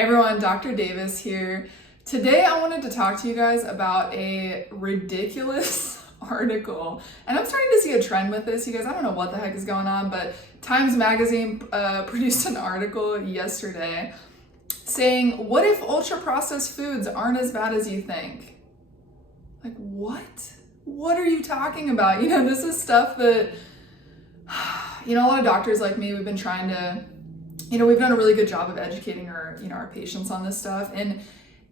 Hey everyone, Dr. Davis here. Today I wanted to talk to you guys about a ridiculous article. And I'm starting to see a trend with this, you guys. I don't know what the heck is going on, but Times Magazine produced an article yesterday saying, what if ultra-processed foods aren't as bad as you think? Like, what? What are you talking about? This is stuff that, a lot of doctors like me, we've been trying to, we've done a really good job of educating our patients on this stuff. And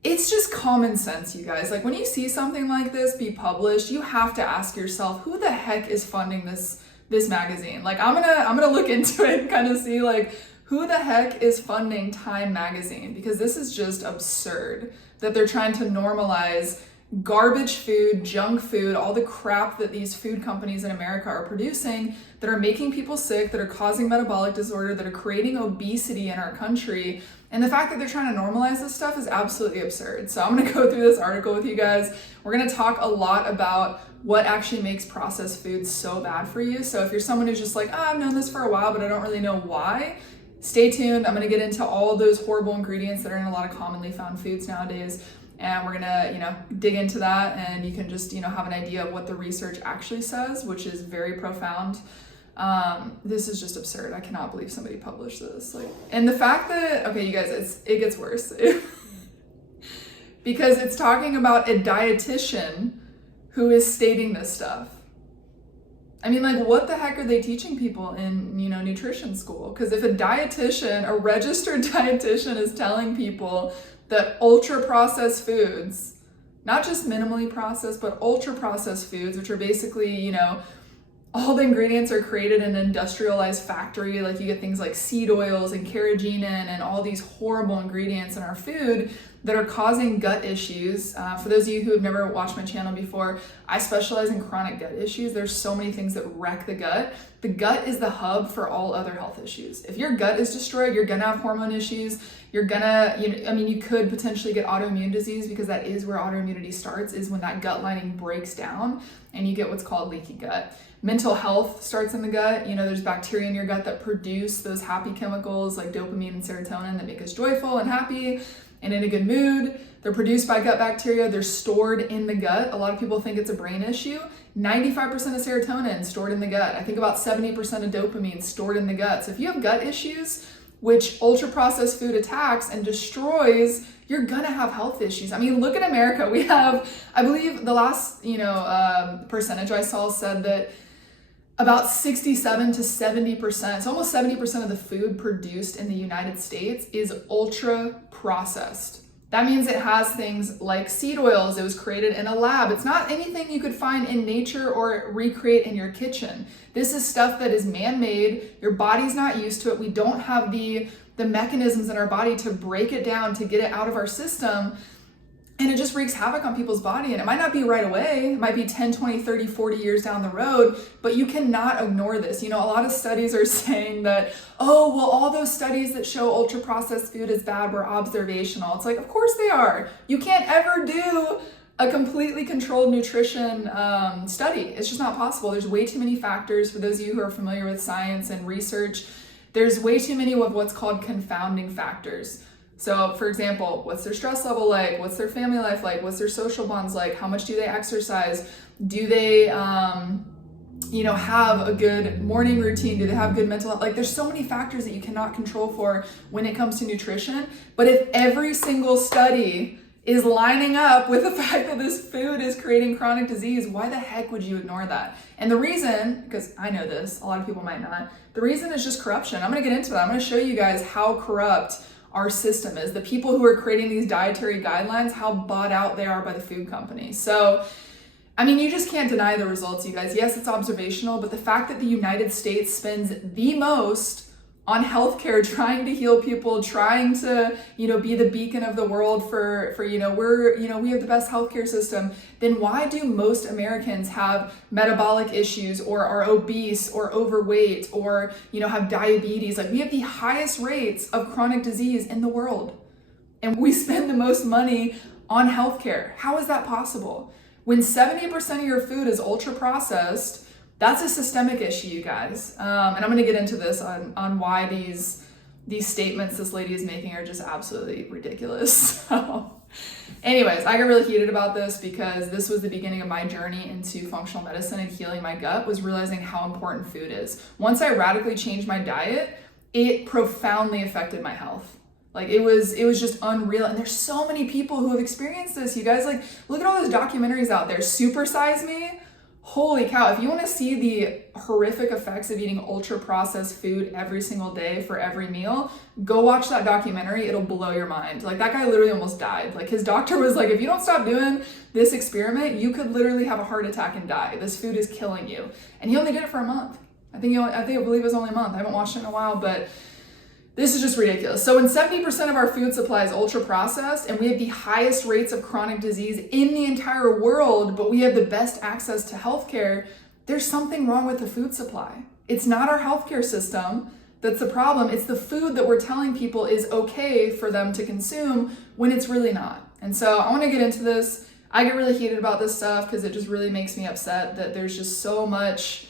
it's just common sense, you guys. Like, when you see something like this be published, you have to ask yourself, who the heck is funding this magazine? Like, I'm gonna look into it and kind of see, like, who the heck is funding Time Magazine? Because this is just absurd that they're trying to normalize garbage food, junk food, all the crap that these food companies in America are producing that are making people sick, that are causing metabolic disorder, that are creating obesity in our country. And the fact that they're trying to normalize this stuff is absolutely absurd. So I'm gonna go through this article with you guys. We're gonna talk a lot about what actually makes processed foods so bad for you. So if you're someone who's just like, I've known this for a while, but I don't really know why, stay tuned. I'm gonna get into all those horrible ingredients that are in a lot of commonly found foods nowadays. And we're gonna, dig into that, and you can just, have an idea of what the research actually says, which is very profound. This is just absurd. I cannot believe somebody published this. And the fact that, okay, you guys, it gets worse. Because it's talking about a dietitian who is stating this stuff. I mean, like, what the heck are they teaching people in, nutrition school? Because if a registered dietitian is telling people that ultra-processed foods, not just minimally processed, but ultra-processed foods, which are basically, all the ingredients are created in an industrialized factory. Like, you get things like seed oils and carrageenan and all these horrible ingredients in our food that are causing gut issues. For those of you who have never watched my channel before, I specialize in chronic gut issues. There's so many things that wreck the gut. The gut is the hub for all other health issues. If your gut is destroyed, you're gonna have hormone issues. You're gonna, you could potentially get autoimmune disease, because that is where autoimmunity starts, is when that gut lining breaks down and you get what's called leaky gut. Mental health starts in the gut. There's bacteria in your gut that produce those happy chemicals like dopamine and serotonin that make us joyful and happy and in a good mood. They're produced by gut bacteria. They're stored in the gut. A lot of people think it's a brain issue. 95% of serotonin stored in the gut. I think about 70% of dopamine stored in the gut. So if you have gut issues, which ultra-processed food attacks and destroys, you're gonna have health issues. I mean, look at America. We have, I believe the last, percentage I saw said that about 67 to 70%, so almost 70% of the food produced in the United States is ultra-processed. That means it has things like seed oils. It was created in a lab. It's not anything you could find in nature or recreate in your kitchen. This is stuff that is man-made. Your body's not used to it. We don't have the mechanisms in our body to break it down, to get it out of our system. And it just wreaks havoc on people's body. And it might not be right away. It might be 10, 20, 30, 40 years down the road, but you cannot ignore this. A lot of studies are saying that, all those studies that show ultra-processed food is bad were observational. It's like, of course they are. You can't ever do a completely controlled nutrition study. It's just not possible. There's way too many factors. For those of you who are familiar with science and research, there's way too many of what's called confounding factors. So, for example, what's their stress level like? What's their family life like? What's their social bonds like? How much do they exercise? Do they, have a good morning routine? Do they have good mental health? Like, there's so many factors that you cannot control for when it comes to nutrition. But if every single study is lining up with the fact that this food is creating chronic disease, why the heck would you ignore that? And the reason, because I know this, a lot of people might not, the reason is just corruption. I'm gonna get into that. I'm gonna show you guys how corrupt our system is. The people who are creating these dietary guidelines, how bought out they are by the food companies. So, you just can't deny the results, you guys. Yes, it's observational, but the fact that the United States spends the most on healthcare, trying to heal people, trying to, be the beacon of the world for we have the best healthcare system, then why do most Americans have metabolic issues, or are obese, or overweight, or, have diabetes? Like, we have the highest rates of chronic disease in the world, and we spend the most money on healthcare. How is that possible? When 70% of your food is ultra processed, that's a systemic issue, you guys. And I'm gonna get into this on why these these statements this lady is making are just absolutely ridiculous. So anyways, I got really heated about this because this was the beginning of my journey into functional medicine and healing my gut, was realizing how important food is. Once I radically changed my diet, it profoundly affected my health. Like it was just unreal. And there's so many people who have experienced this. You guys, like, look at all those documentaries out there. Super Size Me. Holy cow. If you want to see the horrific effects of eating ultra processed food every single day for every meal, go watch that documentary. It'll blow your mind. Like, that guy literally almost died. Like, his doctor was like, if you don't stop doing this experiment, you could literally have a heart attack and die. This food is killing you. And he only did it for a month. I believe it was only a month. I haven't watched it in a while, but this is just ridiculous. So when 70% of our food supply is ultra processed and we have the highest rates of chronic disease in the entire world, but we have the best access to healthcare, there's something wrong with the food supply. It's not our healthcare system that's the problem. It's the food that we're telling people is okay for them to consume when it's really not. And so I want to get into this. I get really heated about this stuff because it just really makes me upset that there's just so much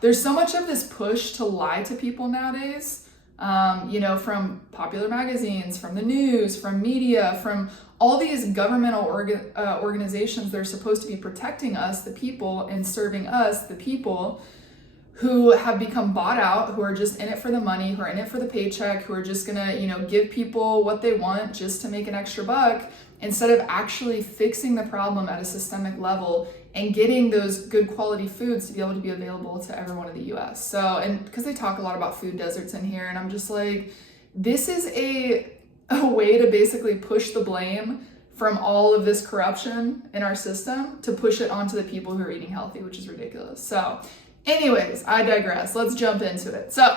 of this push to lie to people nowadays, from popular magazines, from the news, from media, from all these governmental organizations that are supposed to be protecting us, the people, and serving us, the people, who have become bought out, who are just in it for the money, who are in it for the paycheck, who are just gonna, give people what they want just to make an extra buck, instead of actually fixing the problem at a systemic level and getting those good quality foods to be able to be available to everyone in the US. So, and because they talk a lot about food deserts in here, and I'm just like, this is a way to basically push the blame from all of this corruption in our system to push it onto the people who are eating healthy, which is ridiculous. So anyways, I digress. Let's jump into it. So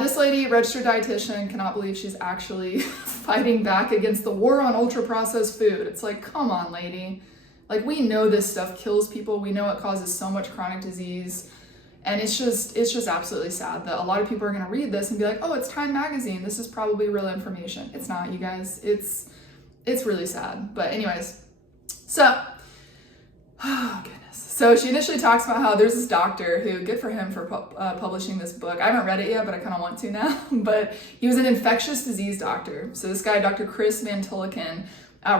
this lady, registered dietitian, cannot believe she's actually fighting back against the war on ultra processed food. It's like, come on, lady. Like, we know this stuff kills people. We know it causes so much chronic disease. And it's just absolutely sad that a lot of people are going to read this and be like, oh, it's Time Magazine. This is probably real information. It's not, you guys. It's really sad. But anyways, so, oh goodness. So she initially talks about how there's this doctor who, good for him for publishing this book. I haven't read it yet, but I kind of want to now. But he was an infectious disease doctor. So this guy, Dr. Chris Van Tilliken,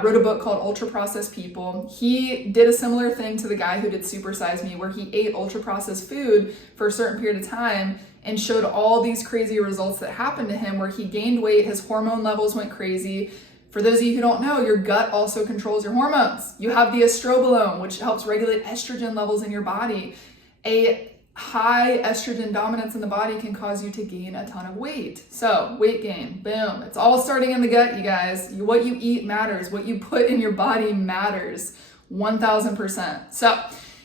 wrote a book called Ultra Processed People. He did a similar thing to the guy who did Super Size Me, where he ate ultra processed food for a certain period of time and showed all these crazy results that happened to him, where he gained weight, his hormone levels went crazy. For those of you who don't know, your gut also controls your hormones. You have the estrobolome, which helps regulate estrogen levels in your body. A high estrogen dominance in the body can cause you to gain a ton of weight. So weight gain, boom. It's all starting in the gut, you guys. What you eat matters. What you put in your body matters 1000%. So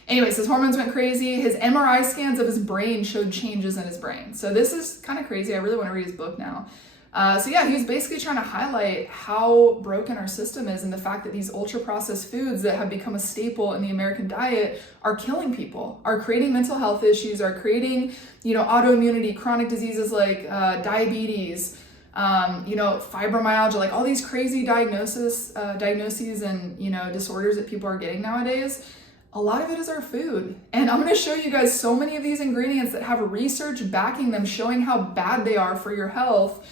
anyways, his hormones went crazy. His MRI scans of his brain showed changes in his brain. So this is kind of crazy. I really want to read his book now. So yeah, he was basically trying to highlight how broken our system is, and the fact that these ultra processed foods that have become a staple in the American diet are killing people, are creating mental health issues, are creating, autoimmunity, chronic diseases like diabetes, fibromyalgia, like all these crazy diagnoses and, disorders that people are getting nowadays. A lot of it is our food. And I'm going to show you guys so many of these ingredients that have research backing them, showing how bad they are for your health,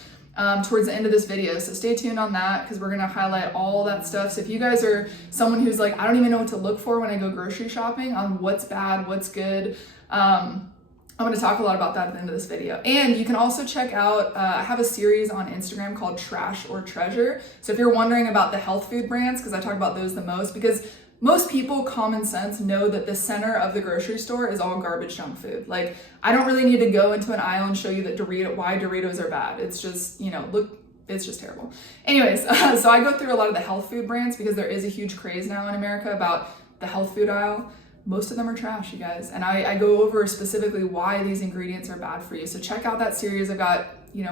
towards the end of this video. So stay tuned on that, because we're going to highlight all that stuff. So if you guys are someone who's like, I don't even know what to look for when I go grocery shopping on what's bad, what's good, I'm going to talk a lot about that at the end of this video. And you can also check out, I have a series on Instagram called Trash or Treasure. So if you're wondering about the health food brands, because I talk about those the most, because most people, common sense, know that the center of the grocery store is all garbage junk food. Like, I don't really need to go into an aisle and show you that why Doritos are bad. It's just, it's just terrible. Anyways, so I go through a lot of the health food brands because there is a huge craze now in America about the health food aisle. Most of them are trash, you guys. And I go over specifically why these ingredients are bad for you. So check out that series. I've got,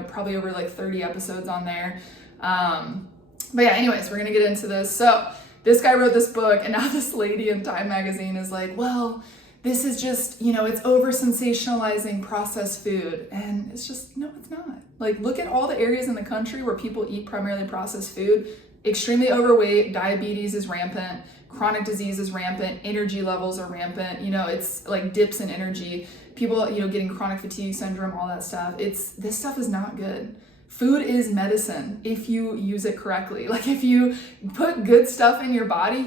probably over like 30 episodes on there. But yeah, anyways, we're going to get into this. So this guy wrote this book, and now this lady in Time Magazine is like, well, this is just, it's over sensationalizing processed food. And it's just, no, it's not. Like, look at all the areas in the country where people eat primarily processed food. Extremely overweight, diabetes is rampant, chronic disease is rampant, energy levels are rampant, it's like dips in energy, people, getting chronic fatigue syndrome, all that stuff. This stuff is not good. Food is medicine if you use it correctly. Like if you put good stuff in your body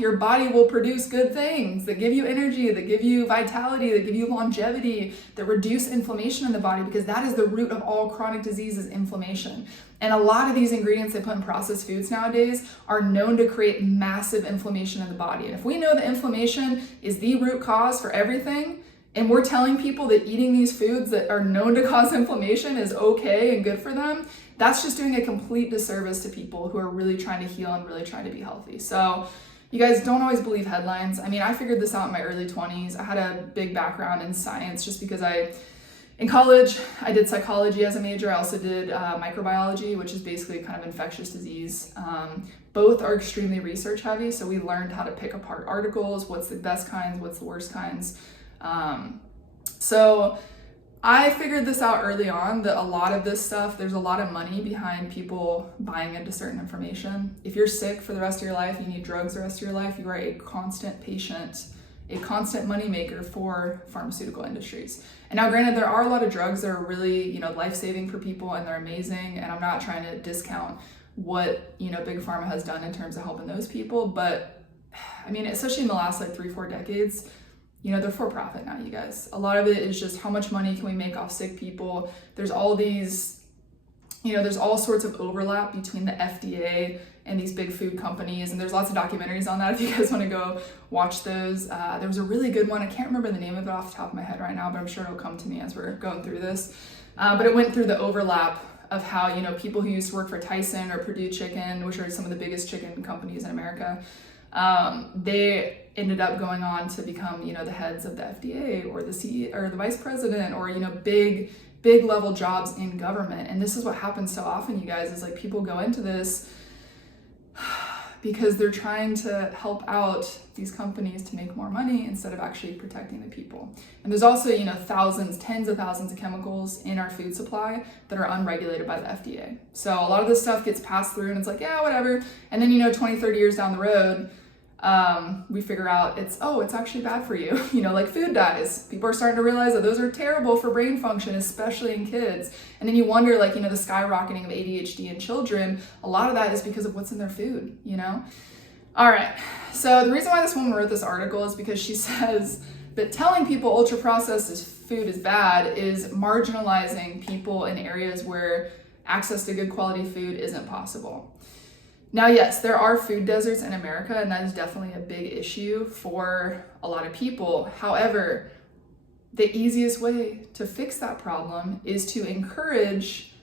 will produce good things that give you energy, that give you vitality, that give you longevity, that reduce inflammation in the body, because that is the root of all chronic disease is inflammation. And a lot of these ingredients they put in processed foods nowadays are known to create massive inflammation in the body. And if we know that inflammation is the root cause for everything, and we're telling people that eating these foods that are known to cause inflammation is okay and good for them, that's just doing a complete disservice to people who are really trying to heal and really trying to be healthy. So you guys don't always believe headlines. I mean, I figured this out in my early 20s. I had a big background in science just because in college, I did psychology as a major. I also did microbiology, which is basically kind of infectious disease. Both are extremely research heavy. So we learned how to pick apart articles, what's the best kinds, what's the worst kinds. So I figured this out early on, that a lot of this stuff, there's a lot of money behind people buying into certain information. If you're sick for the rest of your life, you need drugs the rest of your life, you are a constant patient, a constant moneymaker for pharmaceutical industries. And now granted, there are a lot of drugs that are really, life-saving for people, and they're amazing. And I'm not trying to discount what, Big Pharma has done in terms of helping those people. But I mean, especially in the last 3-4 decades, they're for profit now, you guys. A lot of it is just how much money can we make off sick people. There's all these, there's all sorts of overlap between the FDA and these big food companies. And there's lots of documentaries on that if you guys want to go watch those. There was a really good one. I can't remember the name of it off the top of my head right now, but I'm sure it'll come to me as we're going through this. But it went through the overlap of how, people who used to work for Tyson or Purdue Chicken, which are some of the biggest chicken companies in America, they ended up going on to become, the heads of the FDA or the CEO or the vice president, or, big level jobs in government. And this is what happens so often, you guys, is people go into this because they're trying to help out these companies to make more money instead of actually protecting the people. And there's also, thousands, tens of thousands of chemicals in our food supply that are unregulated by the FDA. So a lot of this stuff gets passed through and it's yeah, whatever. And then, 20, 30 years down the road, we figure out it's actually bad for you. Like food dyes. People are starting to realize that those are terrible for brain function, especially in kids. And then you wonder, the skyrocketing of ADHD in children, a lot of that is because of what's in their food, All right. So the reason why this woman wrote this article is because she says that telling people ultra-processed food is bad is marginalizing people in areas where access to good quality food isn't possible. Now, yes, there are food deserts in America, and that is definitely a big issue for a lot of people. However, the easiest way to fix that problem is to encourage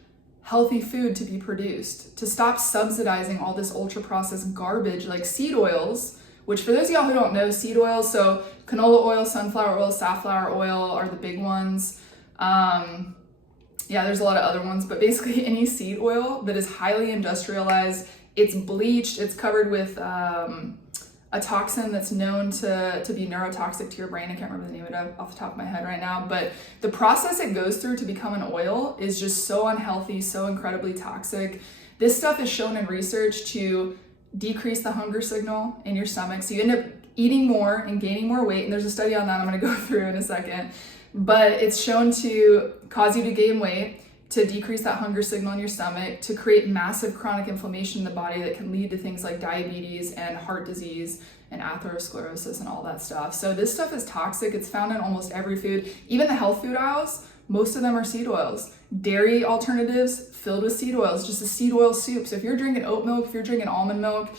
healthy food to be produced, to stop subsidizing all this ultra-processed garbage like seed oils, which for those of y'all who don't know, seed oils, so canola oil, sunflower oil, safflower oil are the big ones. There's a lot of other ones, but basically any seed oil that is highly industrialized, it's bleached, it's covered with a toxin that's known to be neurotoxic to your brain. I can't remember the name of it off the top of my head right now, but the process it goes through to become an oil is just so unhealthy, so incredibly toxic. This stuff is shown in research to decrease the hunger signal in your stomach. So you end up eating more and gaining more weight. And there's a study on that I'm going to go through in a second, but it's shown to cause you to gain weight, to decrease that hunger signal in your stomach, to create massive chronic inflammation in the body that can lead to things like diabetes and heart disease and atherosclerosis and all that stuff. So this stuff is toxic. It's found in almost every food. Even the health food aisles, most of them are seed oils. Dairy alternatives filled with seed oils, just a seed oil soup. So if you're drinking oat milk, if you're drinking almond milk,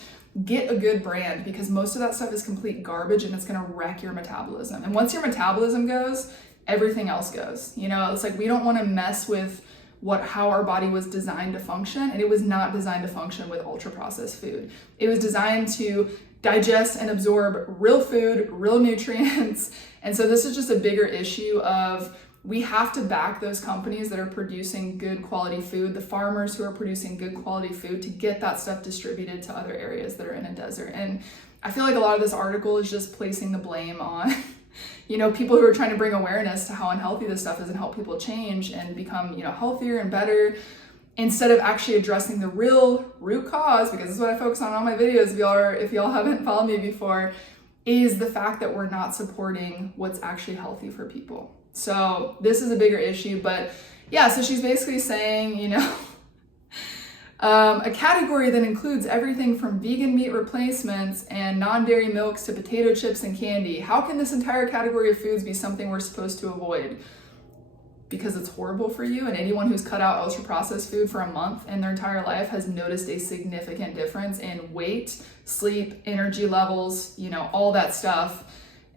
get a good brand, because most of that stuff is complete garbage and it's gonna wreck your metabolism. And once your metabolism goes, everything else goes. It's we don't wanna mess with how our body was designed to function, and it was not designed to function with ultra-processed food. It was designed to digest and absorb real food, real nutrients. And so this is just a bigger issue of we have to back those companies that are producing good quality food, the farmers who are producing good quality food, to get that stuff distributed to other areas that are in a desert. And I feel like a lot of this article is just placing the blame on people who are trying to bring awareness to how unhealthy this stuff is and help people change and become, healthier and better. instead of actually addressing the real root cause, because this is what I focus on in all my videos, if y'all haven't followed me before, is the fact that we're not supporting what's actually healthy for people. So this is a bigger issue, but yeah, so she's basically saying, you know, a category that includes everything from vegan meat replacements and non-dairy milks to potato chips and candy. How can this entire category of foods be something we're supposed to avoid? Because it's horrible for you, and anyone who's cut out ultra-processed food for a month in their entire life has noticed a significant difference in weight, sleep, energy levels, you know, all that stuff.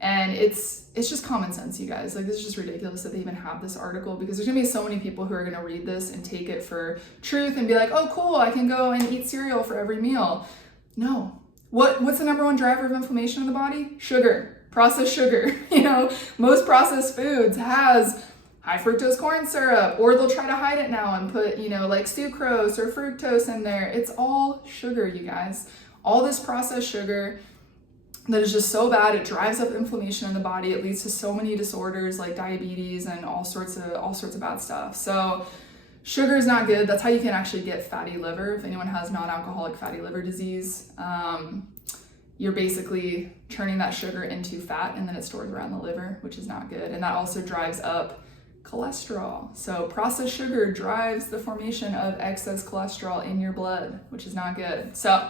And it's just common sense, you guys. Like, this is just ridiculous that they even have this article, because there's gonna be so many people who are gonna read this and take it for truth and be like, oh cool, I can go and eat cereal for every meal. No. What's the number one driver of inflammation in the body? Sugar, processed sugar. You know, most processed foods has high fructose corn syrup, or they'll try to hide it now and put, you know, like sucrose or fructose in there. It's all sugar, you guys. All this processed sugar that is just so bad. It drives up inflammation in the body. It leads to so many disorders like diabetes and all sorts of bad stuff. So sugar is not good. That's how you can actually get fatty liver. If anyone has non-alcoholic fatty liver disease, you're basically turning that sugar into fat, and then it stores around the liver, which is not good. And that also drives up cholesterol. So processed sugar drives the formation of excess cholesterol in your blood, which is not good. So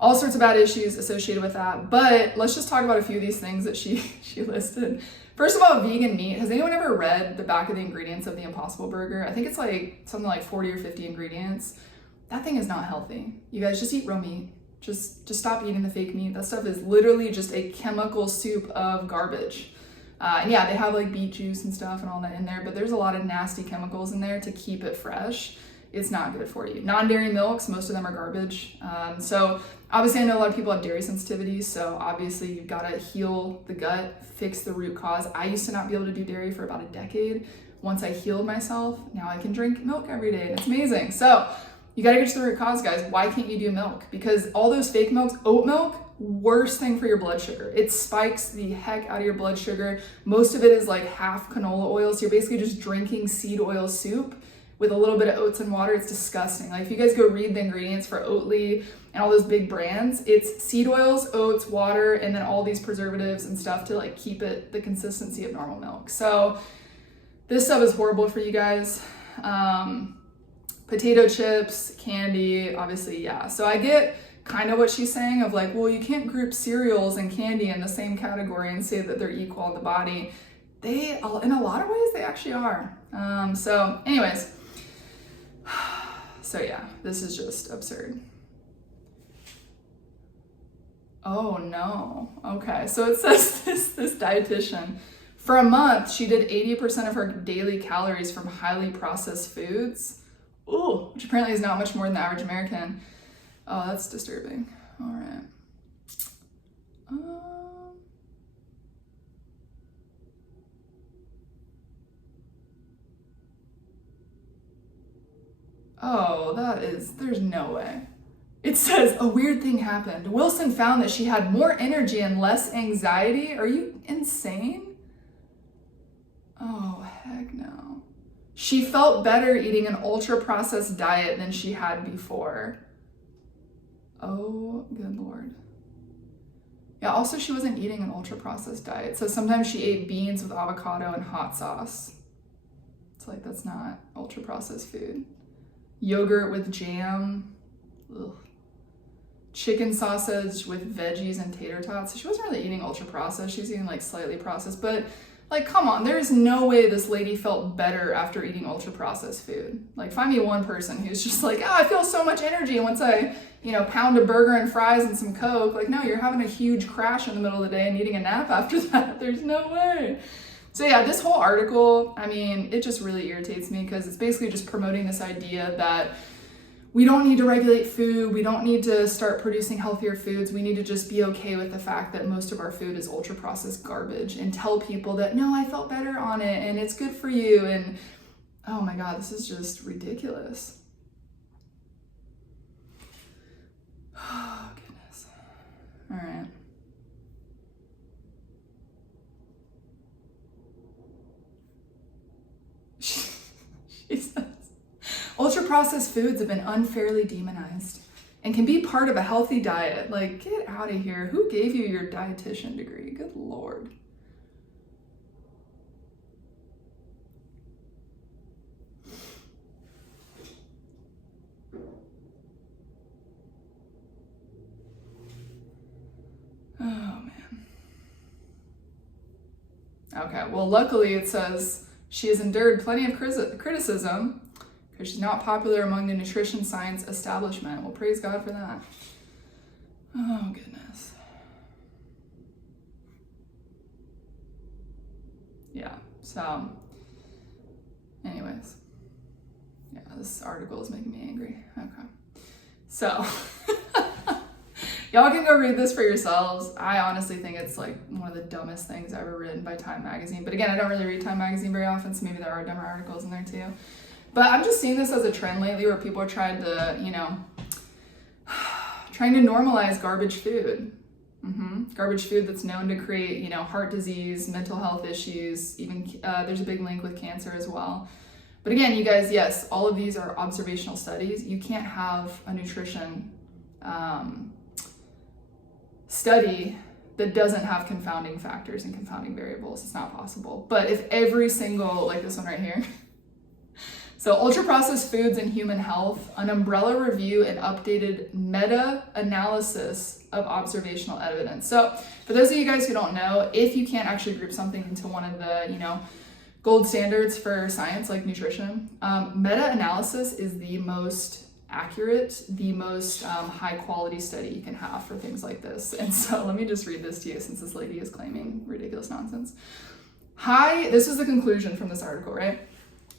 all sorts of bad issues associated with that. But let's just talk about a few of these things that she listed. First of all, vegan meat. Has anyone ever read the back of the ingredients of the Impossible Burger? I think it's like something like 40 or 50 ingredients. That thing is not healthy. You guys just eat real meat. Just stop eating the fake meat. That stuff is literally just a chemical soup of garbage. And yeah, they have like beet juice and stuff and all that in there, but there's a lot of nasty chemicals in there to keep it fresh. It's not good for you. Non-dairy milks, most of them are garbage. So obviously I know a lot of people have dairy sensitivities, so obviously you've got to heal the gut, fix the root cause. I used to not be able to do dairy for about a decade. Once I healed myself, now I can drink milk every day, and it's amazing. So you got to get to the root cause, guys. Why can't you do milk? Because all those fake milks, oat milk, worst thing for your blood sugar. It spikes the heck out of your blood sugar. Most of it is like half canola oil, so you're basically just drinking seed oil soup with a little bit of oats and water. It's disgusting. Like, if you guys go read the ingredients for Oatly and all those big brands, it's seed oils, oats, water, and then all these preservatives and stuff to like keep it the consistency of normal milk. So this stuff is horrible for you guys. Potato chips, candy, obviously, yeah. So I get kind of what she's saying of like, well, you can't group cereals and candy in the same category and say that they're equal in the body. They, in a lot of ways, they actually are. So anyways, so yeah, this is just absurd. Oh no. Okay, so it says this dietitian, for a month, she did 80% of her daily calories from highly processed foods. Ooh, which apparently is not much more than the average American. Oh, that's disturbing. All right. Oh, there's no way. It says a weird thing happened. Wilson found that she had more energy and less anxiety. Are you insane? Oh, heck no. She felt better eating an ultra-processed diet than she had before. Oh, good Lord. Yeah, also she wasn't eating an ultra-processed diet. So sometimes she ate beans with avocado and hot sauce. It's like, that's not ultra-processed food. Yogurt with jam. Ugh. Chicken sausage with veggies and tater tots. So she wasn't really eating ultra-processed. She was eating like slightly processed, but like, come on, there is no way this lady felt better after eating ultra-processed food. Like, find me one person who's just like, oh, I feel so much energy once I, pound a burger and fries and some Coke. Like, no, you're having a huge crash in the middle of the day and needing a nap after that. There's no way. So yeah, this whole article, I mean, it just really irritates me because it's basically just promoting this idea that we don't need to regulate food. We don't need to start producing healthier foods. We need to just be okay with the fact that most of our food is ultra-processed garbage and tell people that, no, I felt better on it and it's good for you. And oh my God, this is just ridiculous. Oh, goodness. All right. She says, Ultra-processed foods have been unfairly demonized and can be part of a healthy diet. Like, get out of here. Who gave you your dietitian degree? Good Lord. Oh, man. Okay, well, luckily it says she has endured plenty of criticism because she's not popular among the nutrition science establishment. Well, praise God for that. Oh, goodness. Yeah, so anyways. Yeah, this article is making me angry. Okay. So, y'all can go read this for yourselves. I honestly think it's like one of the dumbest things ever written by Time Magazine. But again, I don't really read Time Magazine very often, so maybe there are dumber articles in there too. But I'm just seeing this as a trend lately where people are trying to, trying to normalize garbage food. Garbage food that's known to create, heart disease, mental health issues, even there's a big link with cancer as well. But again, you guys, yes, all of these are observational studies. You can't have a nutrition study that doesn't have confounding factors and confounding variables. It's not possible. But if every single, like this one right here, so ultra-processed foods and human health, an umbrella review and updated meta-analysis of observational evidence. So for those of you guys who don't know, if you can't actually group something into one of the, gold standards for science like nutrition, meta-analysis is the most accurate, the most high quality study you can have for things like this. And so let me just read this to you since this lady is claiming ridiculous nonsense. This is the conclusion from this article, right?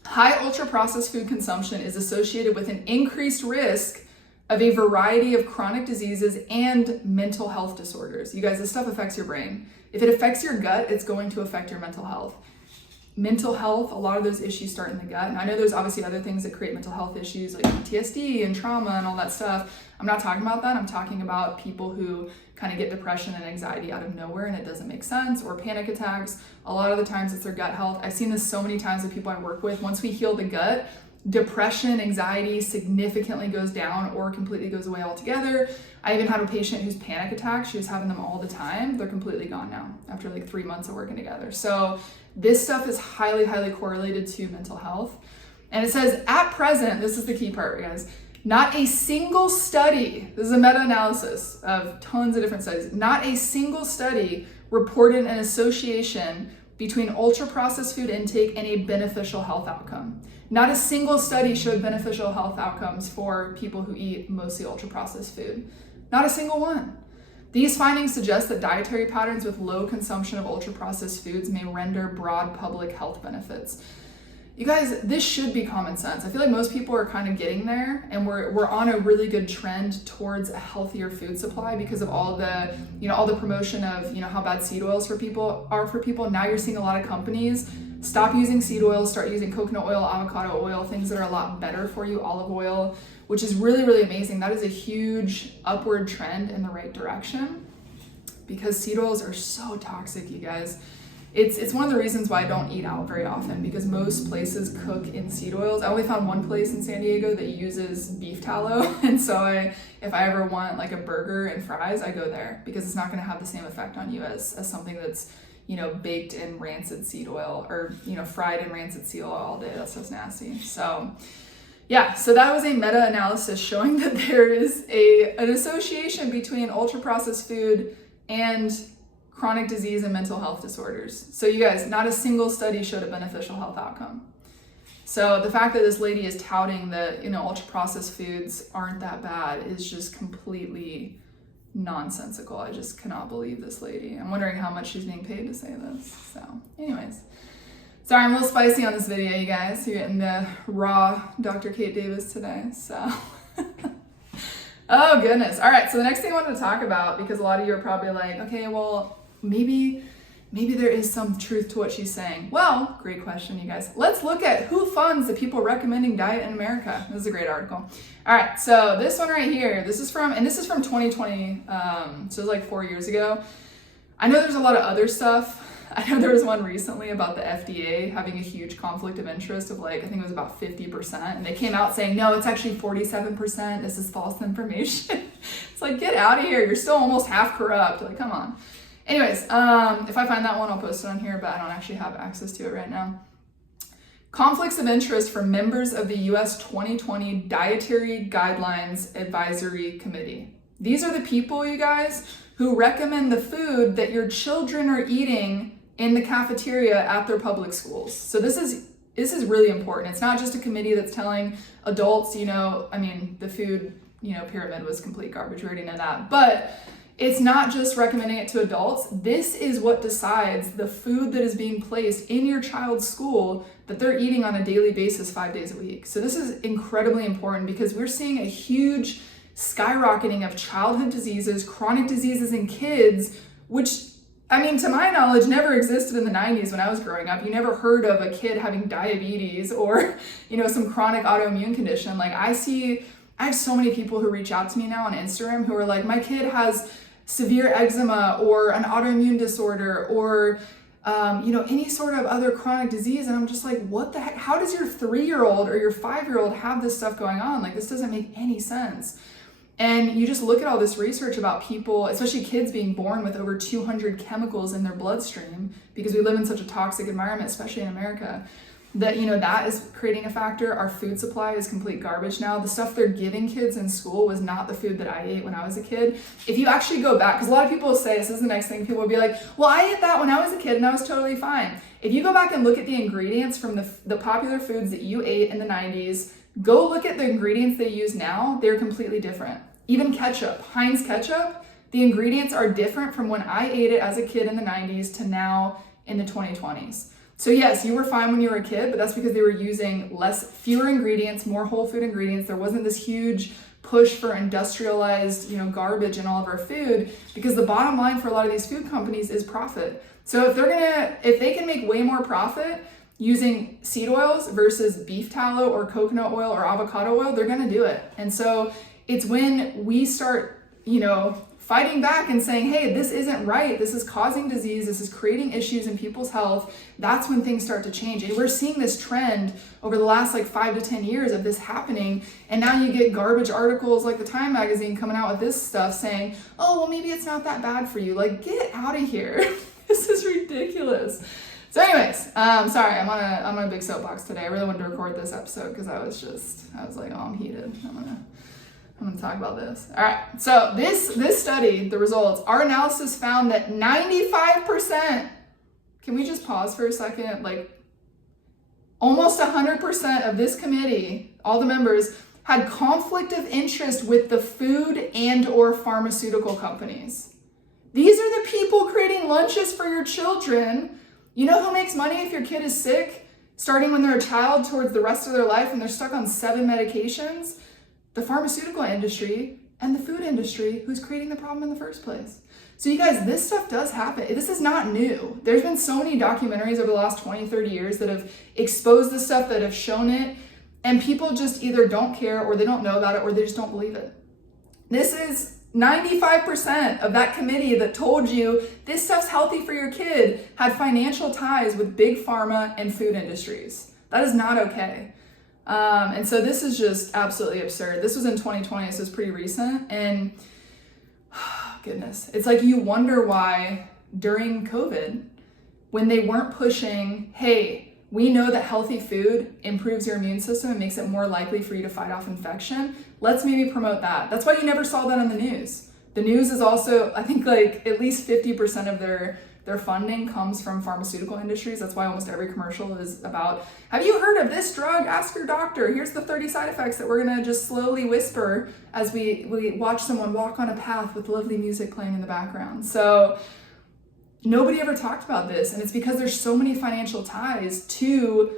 High ultra-processed food consumption is associated with an increased risk of a variety of chronic diseases and mental health disorders. You guys, this stuff affects your brain. If it affects your gut, it's going to affect your mental health. Mental health, a lot of those issues start in the gut. And I know there's obviously other things that create mental health issues like PTSD and trauma and all that stuff. I'm not talking about that. I'm talking about people who kind of get depression and anxiety out of nowhere and it doesn't make sense, or panic attacks. A lot of the times it's their gut health. I've seen this so many times with people I work with. Once we heal the gut, depression, anxiety significantly goes down or completely goes away altogether. I even had a patient whose panic attacks, she was having them all the time. They're completely gone now after like 3 months of working together. So this stuff is highly, highly correlated to mental health. And it says, at present, this is the key part, guys, not a single study, this is a meta-analysis of tons of different studies, not a single study reported an association between ultra-processed food intake and a beneficial health outcome. Not a single study showed beneficial health outcomes for people who eat mostly ultra-processed food. Not a single one. These findings suggest that dietary patterns with low consumption of ultra-processed foods may render broad public health benefits. You guys, this should be common sense. I feel like most people are kind of getting there, and we're on a really good trend towards a healthier food supply because of all the, all the promotion of, how bad seed oils are for people. Now you're seeing a lot of companies stop using seed oils, start using coconut oil, avocado oil, things that are a lot better for you, olive oil, which is really, really amazing. That is a huge upward trend in the right direction because seed oils are so toxic, you guys. It's one of the reasons why I don't eat out very often because most places cook in seed oils. I only found one place in San Diego that uses beef tallow. And so if I ever want like a burger and fries, I go there because it's not gonna have the same effect on you as something that's, baked in rancid seed oil or, fried in rancid seed oil all day. That stuff's nasty. So yeah, so that was a meta-analysis showing that there is an association between ultra-processed food and chronic disease and mental health disorders. So you guys, not a single study showed a beneficial health outcome. So the fact that this lady is touting that, ultra-processed foods aren't that bad is just completely nonsensical. I just cannot believe this lady. I'm wondering how much she's being paid to say this. So anyways, sorry, I'm a little spicy on this video, you guys. You're getting the raw Dr. Kate Davis today, so. Oh goodness. All right, so the next thing I wanted to talk about, because a lot of you are probably like, okay, well, maybe there is some truth to what she's saying. Well, great question, you guys. Let's look at who funds the people recommending diet in America. This is a great article. All right, so this one right here, this is from 2020, so it was like 4 years ago. I know there's a lot of other stuff I know there was one recently about the FDA having a huge conflict of interest of like, I think it was about 50%. And they came out saying, no, it's actually 47%. This is false information. It's like, get out of here. You're still almost half corrupt. Like, come on. Anyways, if I find that one, I'll post it on here, but I don't actually have access to it right now. Conflicts of interest for members of the US 2020 Dietary Guidelines Advisory Committee. These are the people, you guys, who recommend the food that your children are eating in the cafeteria at their public schools. So this is really important. It's not just a committee that's telling adults, the food, pyramid was complete garbage. We already know that. But it's not just recommending it to adults. This is what decides the food that is being placed in your child's school that they're eating on a daily basis, 5 days a week. So this is incredibly important because we're seeing a huge skyrocketing of childhood diseases, chronic diseases in kids, which, to my knowledge, never existed in the 90s when I was growing up. You never heard of a kid having diabetes or, some chronic autoimmune condition. Like I have so many people who reach out to me now on Instagram who are like, my kid has severe eczema or an autoimmune disorder or, any sort of other chronic disease. And I'm just like, what the heck? How does your 3-year-old or your 5-year-old have this stuff going on? Like, this doesn't make any sense. And you just look at all this research about people, especially kids being born with over 200 chemicals in their bloodstream because we live in such a toxic environment, especially in America, that, that is creating a factor. Our food supply is complete garbage now. The stuff they're giving kids in school was not the food that I ate when I was a kid. If you actually go back, because a lot of people will say, this is the next thing, people will be like, well, I ate that when I was a kid and I was totally fine. If you go back and look at the ingredients from the popular foods that you ate in the 90s, go look at the ingredients they use now, they're completely different. Even ketchup, Heinz ketchup, the ingredients are different from when I ate it as a kid in the 90s to now in the 2020s. So yes, you were fine when you were a kid, but that's because they were using fewer ingredients, more whole food ingredients. There wasn't this huge push for industrialized, garbage in all of our food, because the bottom line for a lot of these food companies is profit. So if they can make way more profit using seed oils versus beef tallow or coconut oil or avocado oil, they're gonna do it. And so it's when we start, fighting back and saying, hey, this isn't right. This is causing disease. This is creating issues in people's health. That's when things start to change. And we're seeing this trend over the last 5 to 10 years of this happening. And now you get garbage articles like the Time magazine coming out with this stuff saying, oh, well, maybe it's not that bad for you. Like, get out of here. This is ridiculous. So anyways, sorry, I'm on a big soapbox today. I really wanted to record this episode because I was like, oh, I'm heated. I'm gonna talk about this. All right, so this study, the results, our analysis found that 95%, can we just pause for a second? Almost 100% of this committee, all the members, had conflict of interest with the food and or pharmaceutical companies. These are the people creating lunches for your children. You know who makes money if your kid is sick, starting when they're a child towards the rest of their life and they're stuck on 7 medications? The pharmaceutical industry and the food industry, who's creating the problem in the first place. So you guys, this stuff does happen. This is not new. There's been so many documentaries over the last 20, 30 years that have exposed this stuff, that have shown it, and people just either don't care or they don't know about it or they just don't believe it. This is 95% of that committee that told you this stuff's healthy for your kid had financial ties with big pharma and food industries. That is not okay. And so this is just absolutely absurd. This was in 2020, so it's pretty recent. And goodness, it's like you wonder why during COVID, when they weren't pushing, hey, we know that healthy food improves your immune system and makes it more likely for you to fight off infection, let's maybe promote that. That's why you never saw that on the news. The news is also, I think at least 50% of their funding comes from pharmaceutical industries. That's why almost every commercial is about, have you heard of this drug? Ask your doctor. Here's the 30 side effects that we're gonna just slowly whisper as we watch someone walk on a path with lovely music playing in the background. So nobody ever talked about this, and it's because there's so many financial ties to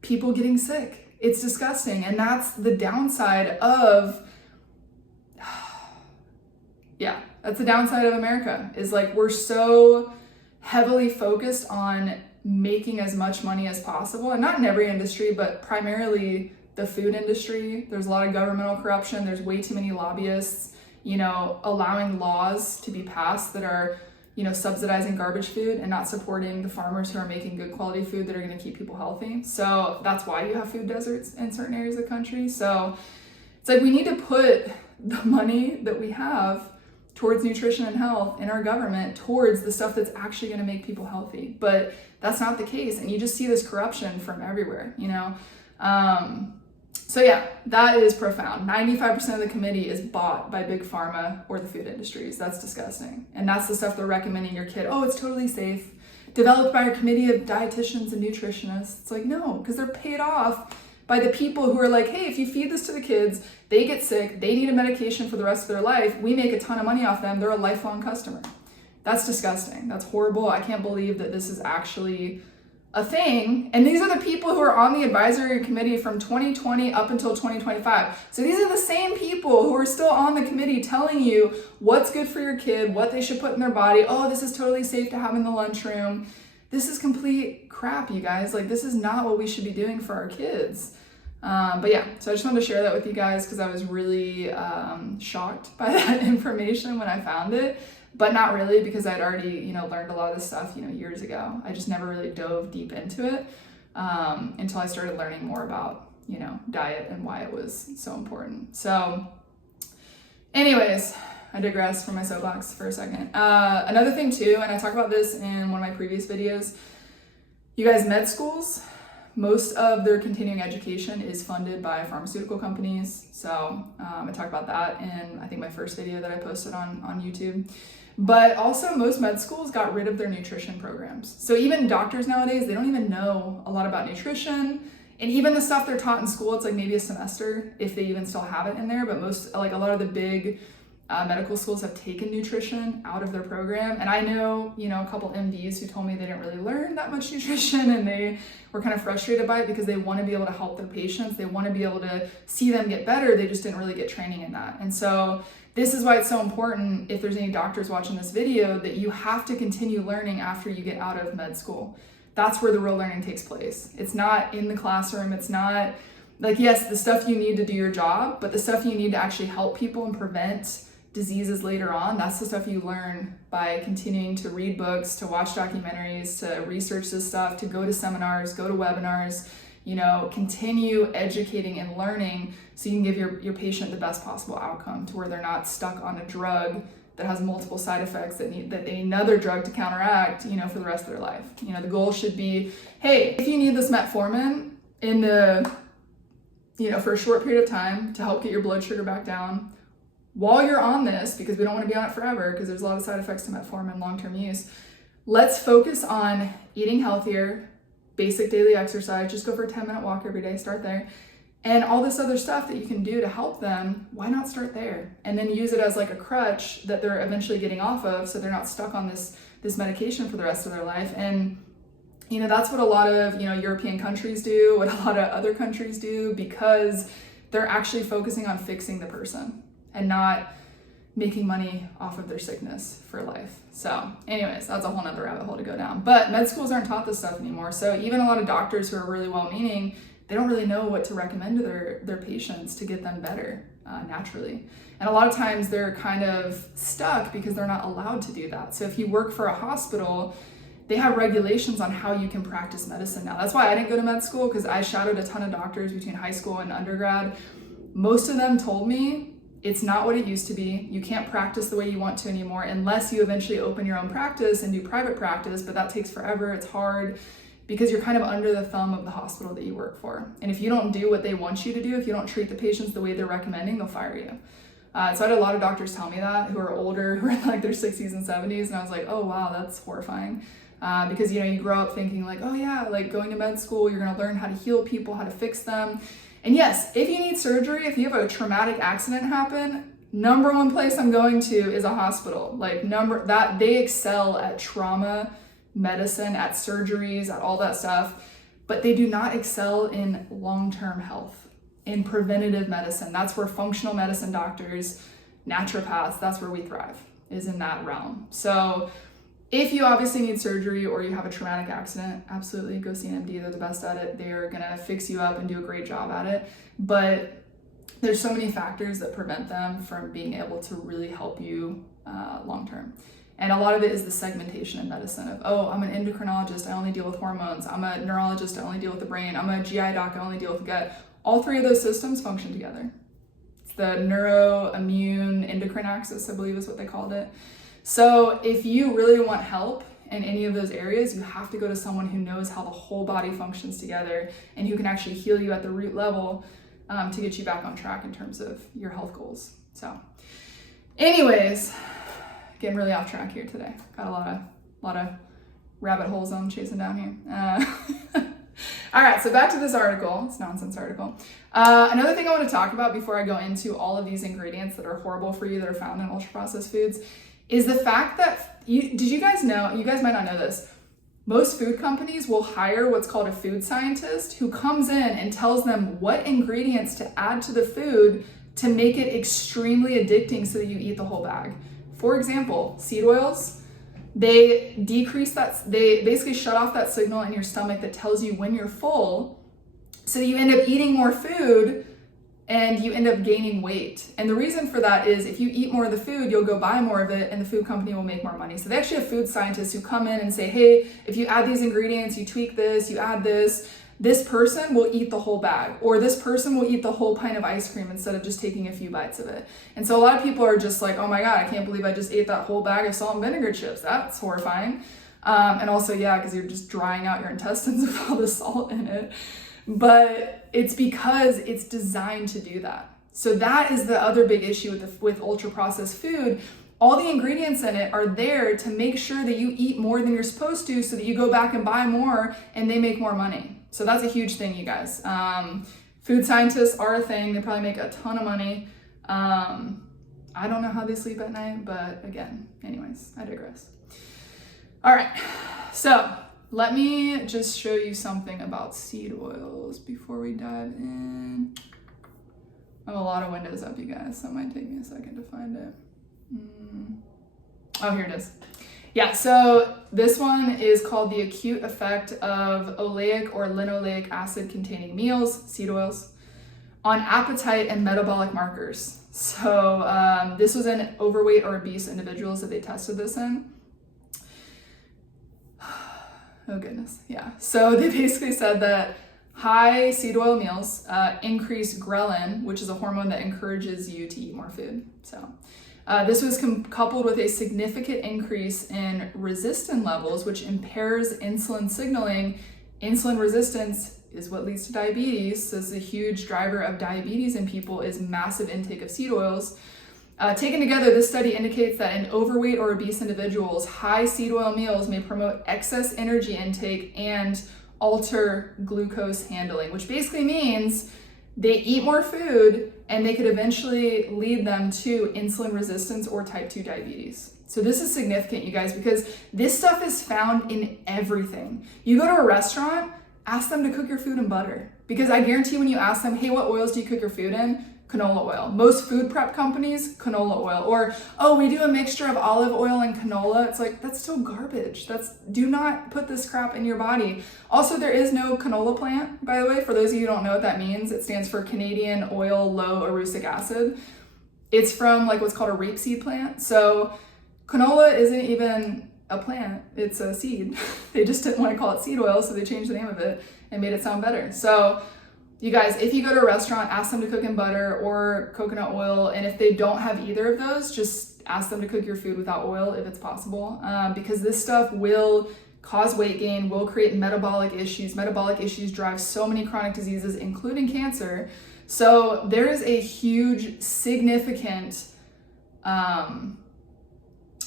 people getting sick. It's disgusting, and that's the downside of, yeah, that's the downside of America, is we're so heavily focused on making as much money as possible, and not in every industry, but primarily the food industry. There's a lot of governmental corruption. There's way too many lobbyists, allowing laws to be passed that are subsidizing garbage food and not supporting the farmers who are making good quality food that are going to keep people healthy. So that's why you have food deserts in certain areas of the country. So it's like we need to put the money that we have towards nutrition and health in our government towards the stuff that's actually going to make people healthy. But that's not the case. And you just see this corruption from everywhere, So yeah, that is profound. 95% of the committee is bought by big pharma or the food industries. That's disgusting. And that's the stuff they're recommending your kid. Oh, it's totally safe. Developed by a committee of dietitians and nutritionists. It's like, no, because they're paid off by the people who are like, hey, if you feed this to the kids, they get sick, they need a medication for the rest of their life, we make a ton of money off them, they're a lifelong customer. That's disgusting. That's horrible. I can't believe that this is actually a thing. And these are the people who are on the advisory committee from 2020 up until 2025. So these are the same people who are still on the committee telling you what's good for your kid, what they should put in their body. Oh, this is totally safe to have in the lunchroom. This is complete crap, you guys. Like, this is not what we should be doing for our kids. But yeah, so I just wanted to share that with you guys because I was really shocked by that information when I found it, but not really because I'd already, learned a lot of this stuff, years ago. I just never really dove deep into it until I started learning more about, diet and why it was so important. So anyways, I digress from my soapbox for a second. Another thing too, and I talk about this in one of my previous videos, you guys, med schools, most of their continuing education is funded by pharmaceutical companies. So I talk about that in, I think, my first video that I posted on YouTube. But also most med schools got rid of their nutrition programs. So even doctors nowadays, they don't even know a lot about nutrition. And even the stuff they're taught in school, it's like maybe a semester, if they even still have it in there. But a lot of the big medical schools have taken nutrition out of their program. And I know, a couple MDs who told me they didn't really learn that much nutrition and they were kind of frustrated by it because they want to be able to help their patients. They want to be able to see them get better. They just didn't really get training in that. And so this is why it's so important, if there's any doctors watching this video, that you have to continue learning after you get out of med school. That's where the real learning takes place. It's not in the classroom. It's not like, yes, the stuff you need to do your job, but the stuff you need to actually help people and prevent diseases later on, that's the stuff you learn by continuing to read books, to watch documentaries, to research this stuff, to go to seminars, go to webinars, continue educating and learning so you can give your patient the best possible outcome to where they're not stuck on a drug that has multiple side effects that they need another drug to counteract, for the rest of their life. The goal should be, hey, if you need this metformin for a short period of time to help get your blood sugar back down, while you're on this, because we don't want to be on it forever because there's a lot of side effects to metformin long-term use, let's focus on eating healthier, basic daily exercise, just go for a 10-minute walk every day, start there. And all this other stuff that you can do to help them, why not start there? And then use it as like a crutch that they're eventually getting off of so they're not stuck on this medication for the rest of their life. And that's what a lot of European countries do, what a lot of other countries do, because they're actually focusing on fixing the person and not making money off of their sickness for life. So anyways, that's a whole nother rabbit hole to go down. But med schools aren't taught this stuff anymore. So even a lot of doctors who are really well-meaning, they don't really know what to recommend to their patients to get them better naturally. And a lot of times they're kind of stuck because they're not allowed to do that. So if you work for a hospital, they have regulations on how you can practice medicine now. That's why I didn't go to med school, because I shadowed a ton of doctors between high school and undergrad. Most of them told me it's not what it used to be. You can't practice the way you want to anymore unless you eventually open your own practice and do private practice, but that takes forever, it's hard, because you're kind of under the thumb of the hospital that you work for. And if you don't do what they want you to do, if you don't treat the patients the way they're recommending, they'll fire you. So I had a lot of doctors tell me that, who are older, who are in like their 60s and 70s, and I was like, oh wow, that's horrifying. Because you grow up thinking like, oh yeah, like going to med school, you're gonna learn how to heal people, how to fix them. And yes, if you need surgery, if you have a traumatic accident happen, number one place I'm going to is a hospital. They excel at trauma medicine, at surgeries, at all that stuff, but they do not excel in long-term health, in preventative medicine. That's where functional medicine doctors, naturopaths, that's where we thrive, is in that realm. So if you obviously need surgery or you have a traumatic accident, absolutely go see an MD. They're the best at it. They're gonna fix you up and do a great job at it. But there's so many factors that prevent them from being able to really help you long-term. And a lot of it is the segmentation in medicine of, oh, I'm an endocrinologist, I only deal with hormones. I'm a neurologist, I only deal with the brain. I'm a GI doc, I only deal with the gut. All three of those systems function together. It's the neuroimmune endocrine axis, I believe is what they called it. So if you really want help in any of those areas, you have to go to someone who knows how the whole body functions together and who can actually heal you at the root level to get you back on track in terms of your health goals. So anyways, getting really off track here today. Got a lot of rabbit holes I'm chasing down here. All right, so back to this article, this nonsense article. Another thing I want to talk about before I go into all of these ingredients that are horrible for you that are found in ultra-processed foods is the fact that, did you guys know, you guys might not know this, most food companies will hire what's called a food scientist who comes in and tells them what ingredients to add to the food to make it extremely addicting so that you eat the whole bag. For example, seed oils, they basically shut off that signal in your stomach that tells you when you're full, so you end up eating more food and you end up gaining weight. And the reason for that is if you eat more of the food, you'll go buy more of it and the food company will make more money. So they actually have food scientists who come in and say, hey, if you add these ingredients, you tweak this, you add this person will eat the whole bag, or this person will eat the whole pint of ice cream instead of just taking a few bites of it. And so a lot of people are just like, oh my God, I can't believe I just ate that whole bag of salt and vinegar chips. That's horrifying. And also, yeah, because you're just drying out your intestines with all the salt in it. But it's because it's designed to do that. So that is the other big issue with ultra-processed food. All the ingredients in it are there to make sure that you eat more than you're supposed to so that you go back and buy more and they make more money. So that's a huge thing, you guys. Food scientists are a thing. They probably make a ton of money. I don't know how they sleep at night, but again, anyways, I digress. All right, so let me just show you something about seed oils before we dive in. I have a lot of windows up, you guys, so it might take me a second to find it. Oh, here it is. Yeah, so this one is called the acute effect of oleic or linoleic acid containing meals, seed oils, on appetite and metabolic markers. So this was in overweight or obese individuals that they tested this in. Oh goodness, yeah. So they basically said that high seed oil meals increase ghrelin, which is a hormone that encourages you to eat more food. So this was coupled with a significant increase in resistin levels, which impairs insulin signaling. Insulin resistance is what leads to diabetes. So this is a huge driver of diabetes in people is massive intake of seed oils. Taken together, this study indicates that in overweight or obese individuals, high seed oil meals may promote excess energy intake and alter glucose handling, which basically means they eat more food and they could eventually lead them to insulin resistance or type 2 diabetes. So this is significant, you guys, because this stuff is found in everything. You go to a restaurant, ask them to cook your food in butter, because I guarantee when you ask them, hey, what oils do you cook your food in? Canola oil. Most food prep companies, canola oil. Or, oh, we do a mixture of olive oil and canola. It's like, that's still garbage. Do not put this crap in your body. Also, there is no canola plant, by the way. For those of you who don't know what that means, it stands for Canadian oil low erucic acid. It's from like what's called a rapeseed plant. So canola isn't even a plant, it's a seed. They just didn't want to call it seed oil, so they changed the name of it and made it sound better. So you guys, if you go to a restaurant, ask them to cook in butter or coconut oil. And if they don't have either of those, just ask them to cook your food without oil if it's possible. Because this stuff will cause weight gain, will create metabolic issues. Metabolic issues drive so many chronic diseases, including cancer. So there is a huge, significant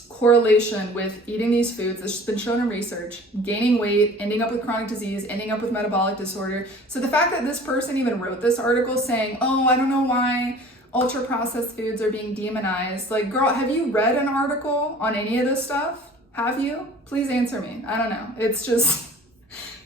correlation with eating these foods. It's been shown in research, gaining weight, ending up with chronic disease, ending up with metabolic disorder. So the fact that this person even wrote this article saying, oh, I don't know why ultra processed foods are being demonized. Like, girl, have you read an article on any of this stuff? Have you? Please answer me. I don't know. It's just,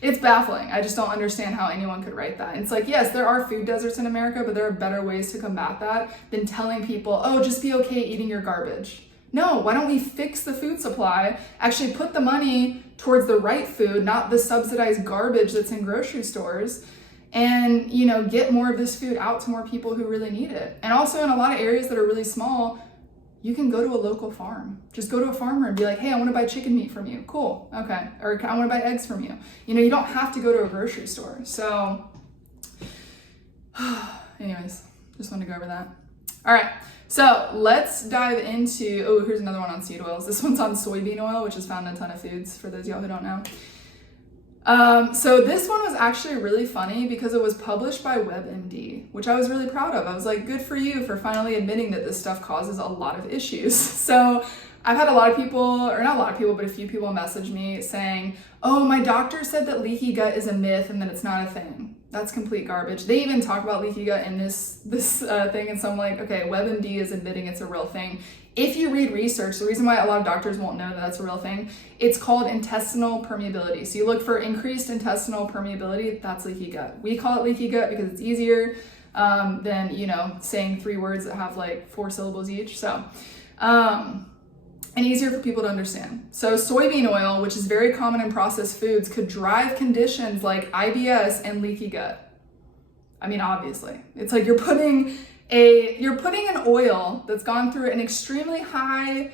it's baffling. I just don't understand how anyone could write that. It's like, yes, there are food deserts in America, but there are better ways to combat that than telling people, oh, just be okay eating your garbage. No, why don't we fix the food supply, actually put the money towards the right food, not the subsidized garbage that's in grocery stores, and, you know, get more of this food out to more people who really need it. And also in a lot of areas that are really small, you can go to a local farm. Just go to a farmer and be like, hey, I want to buy chicken meat from you. Cool. Okay. Or I want to buy eggs from you. You know, you don't have to go to a grocery store. So anyways, just wanted to go over that. All right. So let's dive into, oh, here's another one on seed oils. This one's on soybean oil, which is found in a ton of foods for those of y'all who don't know. So this one was actually really funny because it was published by WebMD, which I was really proud of. I was like, good for you for finally admitting that this stuff causes a lot of issues. So I've had a lot of people, or not a lot of people, but a few people message me saying, oh, my doctor said that leaky gut is a myth and that it's not a thing. That's complete garbage. They even talk about leaky gut in this thing, and so I'm like, okay, WebMD is admitting it's a real thing. If you read research, the reason why a lot of doctors won't know that that's a real thing, it's called intestinal permeability. So you look for increased intestinal permeability, that's leaky gut. We call it leaky gut because it's easier than, you know, saying 3 words that have like 4 syllables each. So, and easier for people to understand. So soybean oil, which is very common in processed foods, could drive conditions like IBS and leaky gut. I mean, obviously, it's like you're putting an oil that's gone through an extremely high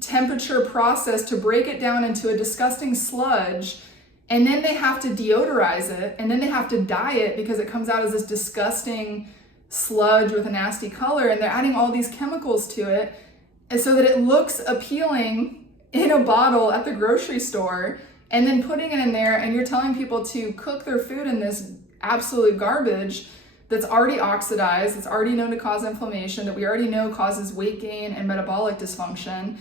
temperature process to break it down into a disgusting sludge, and then they have to deodorize it, and then they have to dye it because it comes out as this disgusting sludge with a nasty color, and they're adding all these chemicals to it, and so that it looks appealing in a bottle at the grocery store, and then putting it in there, and you're telling people to cook their food in this absolute garbage that's already oxidized, that's already known to cause inflammation, that we already know causes weight gain and metabolic dysfunction.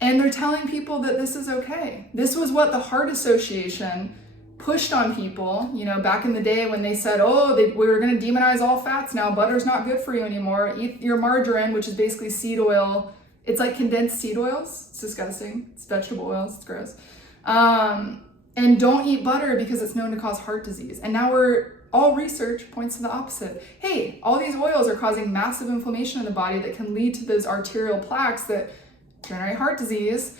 And they're telling people that this is okay. This was what the Heart Association pushed on people, you know, back in the day when they said, oh, we were going to demonize all fats now. Butter's not good for you anymore. Eat your margarine, which is basically seed oil. It's like condensed seed oils. It's disgusting. It's vegetable oils. It's gross. And don't eat butter because it's known to cause heart disease. And now all research points to the opposite. Hey, all these oils are causing massive inflammation in the body that can lead to those arterial plaques that generate heart disease.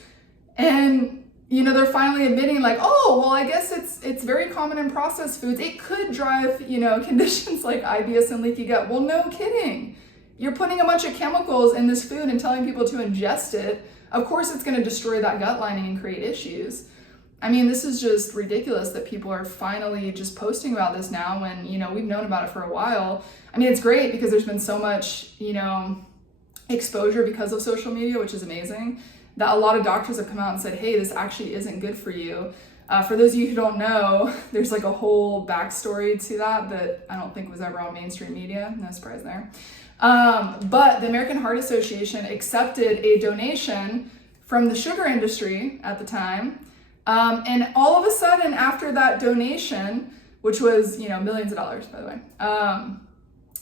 And, you know, they're finally admitting like, oh, well, I guess it's very common in processed foods. It could drive, you know, conditions like IBS and leaky gut. Well, no kidding. You're putting a bunch of chemicals in this food and telling people to ingest it. Of course, it's going to destroy that gut lining and create issues. I mean, this is just ridiculous that people are finally just posting about this now when, you know, we've known about it for a while. I mean, it's great because there's been so much, you know, exposure because of social media, which is amazing, that a lot of doctors have come out and said, hey, this actually isn't good for you. For those of you who don't know, there's like a whole backstory to that I don't think was ever on mainstream media. No surprise there. But the American Heart Association accepted a donation from the sugar industry at the time. And all of a sudden after that donation, which was, you know, millions of dollars, by the way,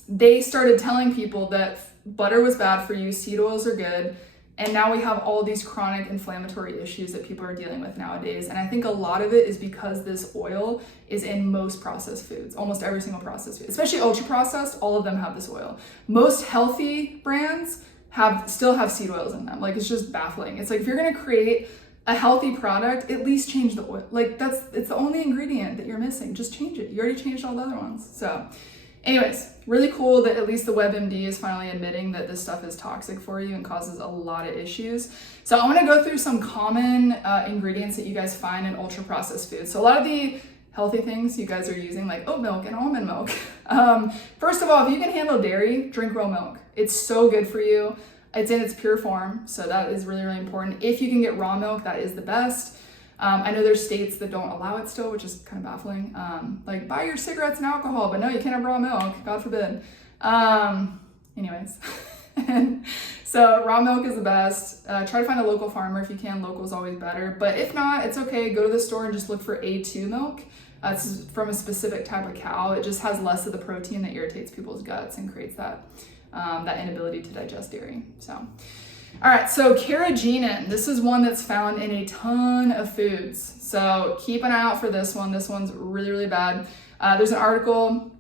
they started telling people that butter was bad for you, seed oils are good. And now we have all these chronic inflammatory issues that people are dealing with nowadays. And I think a lot of it is because this oil is in most processed foods, almost every single processed food, especially ultra processed, all of them have this oil. Most healthy brands still have seed oils in them. Like, it's just baffling. It's like, if you're going to create a healthy product, at least change the oil. Like, it's the only ingredient that you're missing. Just change it. You already changed all the other ones. So anyways, really cool that at least the WebMD is finally admitting that this stuff is toxic for you and causes a lot of issues. So I want to go through some common ingredients that you guys find in ultra processed foods. So a lot of the healthy things you guys are using, like oat milk and almond milk. First of all, if you can handle dairy, drink raw milk. It's so good for you. It's in its pure form, so that is really, really important. If you can get raw milk, that is the best. I know there's states that don't allow it still, which is kind of baffling. Like, buy your cigarettes and alcohol, but no, you can't have raw milk, God forbid. Anyways, so raw milk is the best. Try to find a local farmer if you can. Local is always better, but if not, it's okay. Go to the store and just look for A2 milk. It's from a specific type of cow. It just has less of the protein that irritates people's guts and creates that inability to digest dairy. So, all right, so carrageenan. This is one that's found in a ton of foods. So keep an eye out for this one. This one's really, really bad. There's an article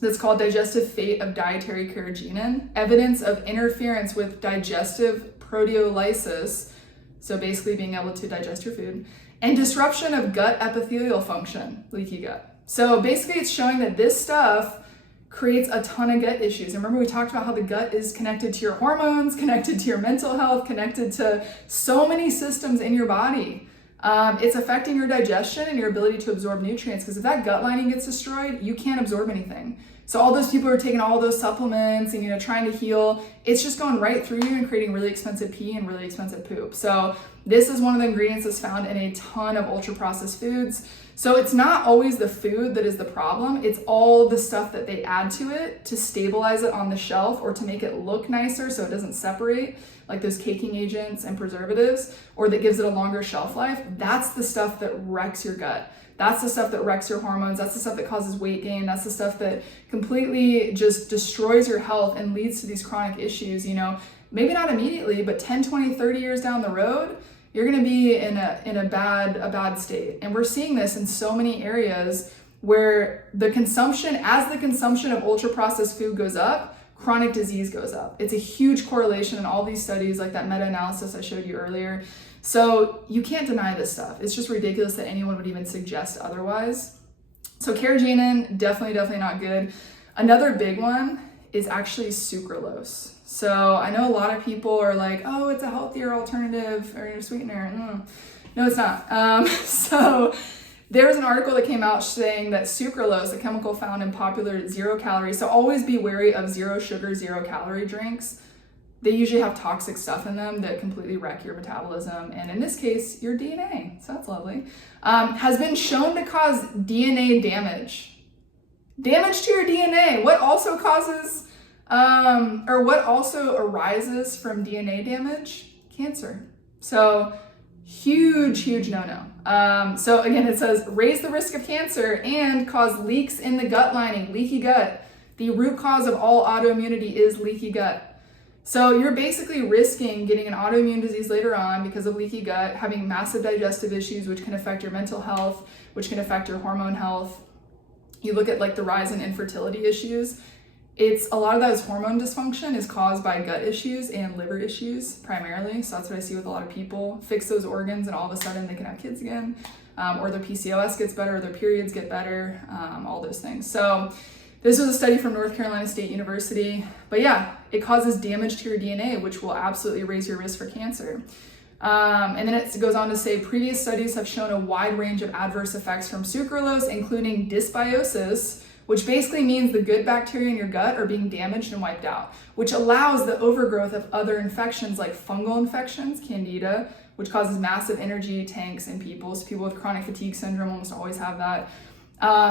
that's called Digestive Fate of Dietary Carrageenan, Evidence of Interference with Digestive Proteolysis, so basically being able to digest your food, and Disruption of Gut Epithelial Function, leaky gut. So basically it's showing that this stuff creates a ton of gut issues. And remember, we talked about how the gut is connected to your hormones, connected to your mental health, connected to so many systems in your body. It's affecting your digestion and your ability to absorb nutrients, because if that gut lining gets destroyed, you can't absorb anything. So all those people who are taking all those supplements and, you know, trying to heal, it's just going right through you and creating really expensive pee and really expensive poop. So this is one of the ingredients that's found in a ton of ultra processed foods. So it's not always the food that is the problem. It's all the stuff that they add to it to stabilize it on the shelf or to make it look nicer so it doesn't separate, like those caking agents and preservatives, or that gives it a longer shelf life. That's the stuff that wrecks your gut. That's the stuff that wrecks your hormones. That's the stuff that causes weight gain. That's the stuff that completely just destroys your health and leads to these chronic issues. You know, maybe not immediately, but 10, 20, 30 years down the road, you're going to be in a bad state. And we're seeing this in so many areas where as the consumption of ultra processed food goes up, chronic disease goes up. It's a huge correlation in all these studies, like that meta-analysis I showed you earlier. So you can't deny this stuff. It's just ridiculous that anyone would even suggest otherwise. So carrageenan, definitely not good. Another big one is actually sucralose. So I know a lot of people are like, oh, it's a healthier alternative or a sweetener. No, it's not. So there was an article that came out saying that sucralose, a chemical found in popular 0 calories, so always be wary of 0 sugar, 0 calorie drinks. They usually have toxic stuff in them that completely wreck your metabolism, and in this case, your DNA, so that's lovely, has been shown to cause DNA damage. Damage to your DNA. What also causes, what also arises from DNA damage? Cancer. So huge no-no. So again, it says raise the risk of cancer and cause leaks in the gut lining, leaky gut. The root cause of all autoimmunity is leaky gut. So you're basically risking getting an autoimmune disease later on because of leaky gut, having massive digestive issues, which can affect your mental health, which can affect your hormone health. You look at like the rise in infertility issues. It's a lot of that is hormone dysfunction is caused by gut issues and liver issues primarily. So that's what I see with a lot of people. Fix those organs and all of a sudden they can have kids again, or their PCOS gets better, or their periods get better, all those things. So this was a study from North Carolina State University, but yeah, it causes damage to your DNA, which will absolutely raise your risk for cancer. And then it goes on to say previous studies have shown a wide range of adverse effects from sucralose, including dysbiosis, which basically means the good bacteria in your gut are being damaged and wiped out, which allows the overgrowth of other infections like fungal infections, candida, which causes massive energy tanks in people. So people with chronic fatigue syndrome almost always have that.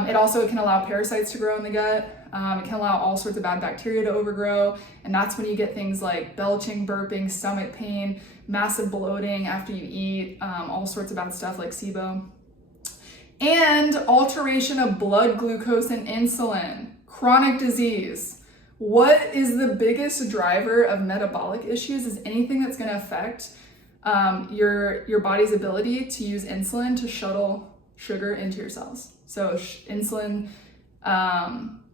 It also can allow parasites to grow in the gut. It can allow all sorts of bad bacteria to overgrow. And that's when you get things like belching, burping, stomach pain, massive bloating after you eat, all sorts of bad stuff like SIBO. And alteration of blood glucose and insulin, chronic disease. What is the biggest driver of metabolic issues is anything that's going to affect your body's ability to use insulin to shuttle sugar into your cells. So insulin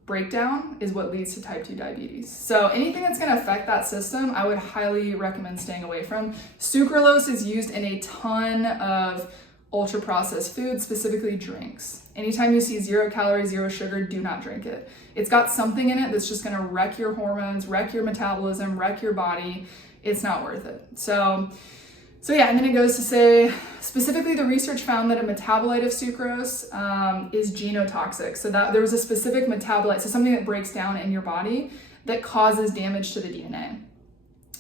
breakdown is what leads to type 2 diabetes. So anything that's going to affect that system, I would highly recommend staying away from. Sucralose is used in a ton of ultra processed foods, specifically drinks. Anytime you see 0 calories, 0 sugar, do not drink it. It's got something in it that's just going to wreck your hormones, wreck your metabolism, wreck your body. It's not worth it. So yeah, and then it goes to say, specifically the research found that a metabolite of sucrose is genotoxic. So that there was a specific metabolite, so something that breaks down in your body that causes damage to the DNA,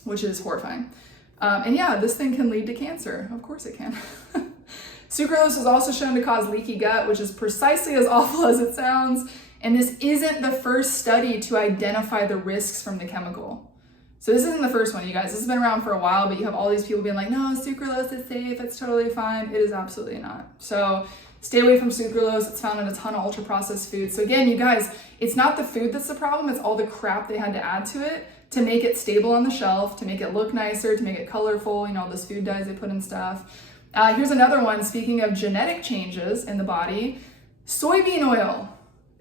which is horrifying. And yeah, this thing can lead to cancer. Of course it can. Sucralose is also shown to cause leaky gut, which is precisely as awful as it sounds. And this isn't the first study to identify the risks from the chemical. So this isn't the first one, you guys. This has been around for a while, but you have all these people being like, no, sucralose is safe, it's totally fine. It is absolutely not. So stay away from sucralose. It's found in a ton of ultra processed foods. So again, you guys, it's not the food that's the problem, it's all the crap they had to add to it to make it stable on the shelf, to make it look nicer, to make it colorful, all those food dyes they put in stuff. Here's another one, speaking of genetic changes in the body. Soybean oil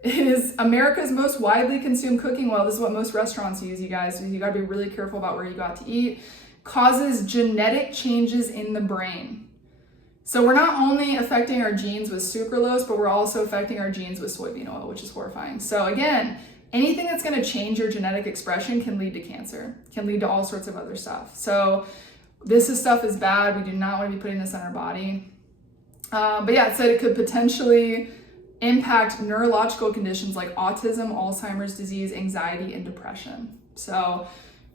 is America's most widely consumed cooking oil. This is what most restaurants use, you guys. You gotta be really careful about where you got to eat. Causes genetic changes in the brain. So we're not only affecting our genes with sucralose, but we're also affecting our genes with soybean oil, which is horrifying. So again, anything that's going to change your genetic expression can lead to cancer, can lead to all sorts of other stuff. So stuff is bad. We do not want to be putting this in our body. But yeah, it said it could potentially impact neurological conditions like autism, Alzheimer's disease, anxiety, and depression. So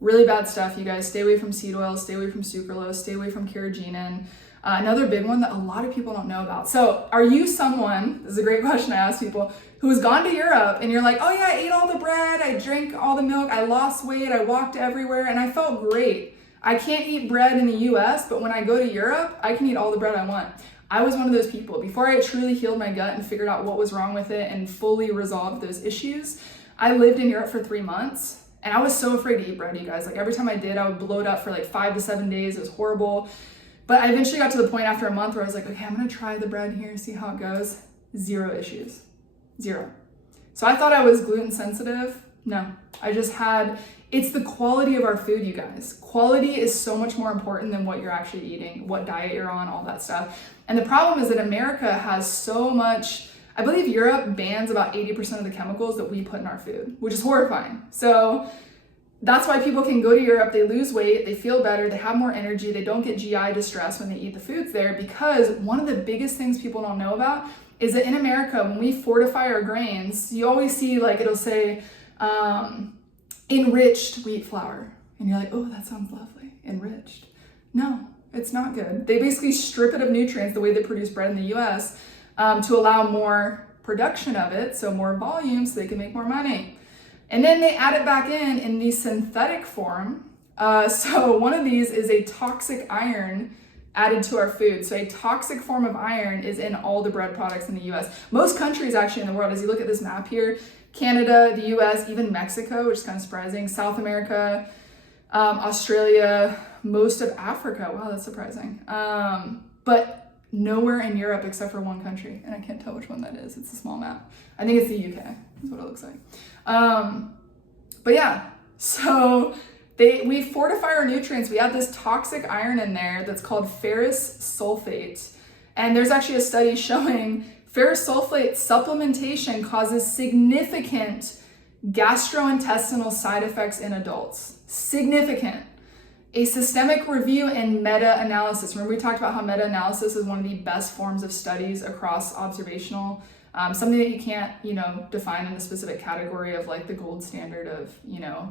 really bad stuff, you guys. Stay away from seed oil, stay away from sucralose, stay away from carrageenan. Another big one that a lot of people don't know about. So are you someone, this is a great question I ask people, who has gone to Europe and you're like, oh yeah, I ate all the bread, I drank all the milk, I lost weight, I walked everywhere, and I felt great. I can't eat bread in the US, but when I go to Europe, I can eat all the bread I want. I was one of those people. Before I truly healed my gut and figured out what was wrong with it and fully resolved those issues, I lived in Europe for 3 months. And I was so afraid to eat bread, you guys. Like every time I did, I would bloat up for like 5 to 7 days. It was horrible. But I eventually got to the point after a month where I was like, okay, I'm gonna try the bread here, see how it goes. 0 issues, 0. So I thought I was gluten sensitive. No, I just had, it's the quality of our food, you guys. Quality is so much more important than what you're actually eating, what diet you're on, all that stuff. And the problem is that America has so much, I believe Europe bans about 80% of the chemicals that we put in our food, which is horrifying. So that's why people can go to Europe, they lose weight, they feel better, they have more energy, they don't get GI distress when they eat the foods there, because one of the biggest things people don't know about is that in America, when we fortify our grains, you always see like it'll say enriched wheat flour. And you're like, oh, that sounds lovely, enriched. No, it's not good. They basically strip it of nutrients the way they produce bread in the US to allow more production of it, so more volume so they can make more money. And then they add it back in the synthetic form. So one of these is a toxic iron added to our food. So a toxic form of iron is in all the bread products in the US. Most countries actually in the world, as you look at this map here, Canada, the US, even Mexico, which is kind of surprising, South America, Australia, most of Africa. Wow, that's surprising. But nowhere in Europe except for one country, and I can't tell which one that is. It's a small map. I think it's the UK. That's what it looks like. But yeah, so we fortify our nutrients. We have this toxic iron in there that's called ferrous sulfate. And there's actually a study showing ferrous sulfate supplementation causes significant gastrointestinal side effects in adults. Significant. A systemic review and meta-analysis. Remember we talked about how meta-analysis is one of the best forms of studies across observational, something that you can't, define in a specific category of like the gold standard of,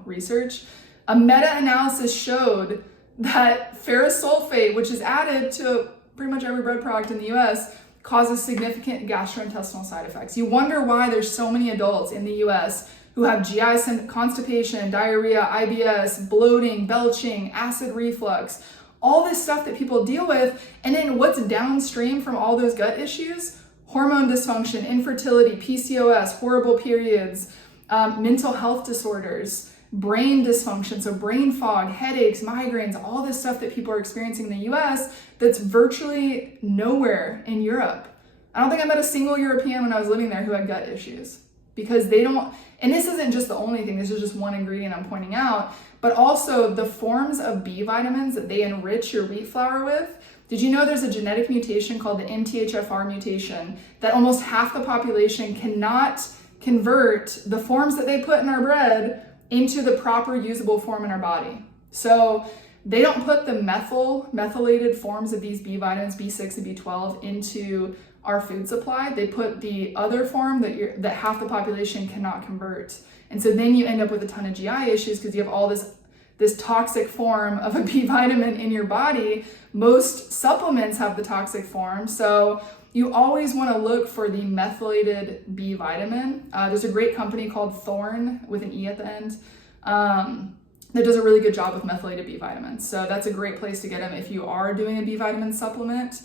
research. A meta-analysis showed that ferrous sulfate, which is added to pretty much every bread product in the US, causes significant gastrointestinal side effects. You wonder why there's so many adults in the US who have GI constipation, diarrhea, IBS, bloating, belching, acid reflux, all this stuff that people deal with. And then what's downstream from all those gut issues? Hormone dysfunction, infertility, PCOS, horrible periods, mental health disorders, brain dysfunction, so brain fog, headaches, migraines, all this stuff that people are experiencing in the US that's virtually nowhere in Europe. I don't think I met a single European when I was living there who had gut issues, because they don't, and this isn't just the only thing, this is just one ingredient I'm pointing out, but also the forms of B vitamins that they enrich your wheat flour with. Did you know there's a genetic mutation called the MTHFR mutation that almost half the population cannot convert the forms that they put in our bread into the proper usable form in our body? So they don't put the methylated forms of these B vitamins, B6 and B12, into our food supply. They put the other form that half the population cannot convert. And so then you end up with a ton of GI issues because you have all this toxic form of a B vitamin in your body. Most supplements have the toxic form. So you always want to look for the methylated B vitamin. There's a great company called Thorne with an E at the end that does a really good job with methylated B vitamins. So that's a great place to get them if you are doing a B vitamin supplement.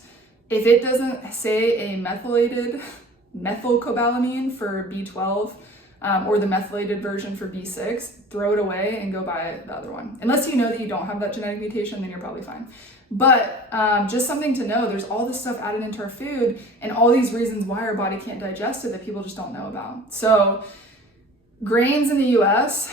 If it doesn't say a methylated methylcobalamin for B12 or the methylated version for B6, throw it away and go buy the other one. Unless you know that you don't have that genetic mutation, then you're probably fine. But just something to know, there's all this stuff added into our food and all these reasons why our body can't digest it that people just don't know about. So grains in the US,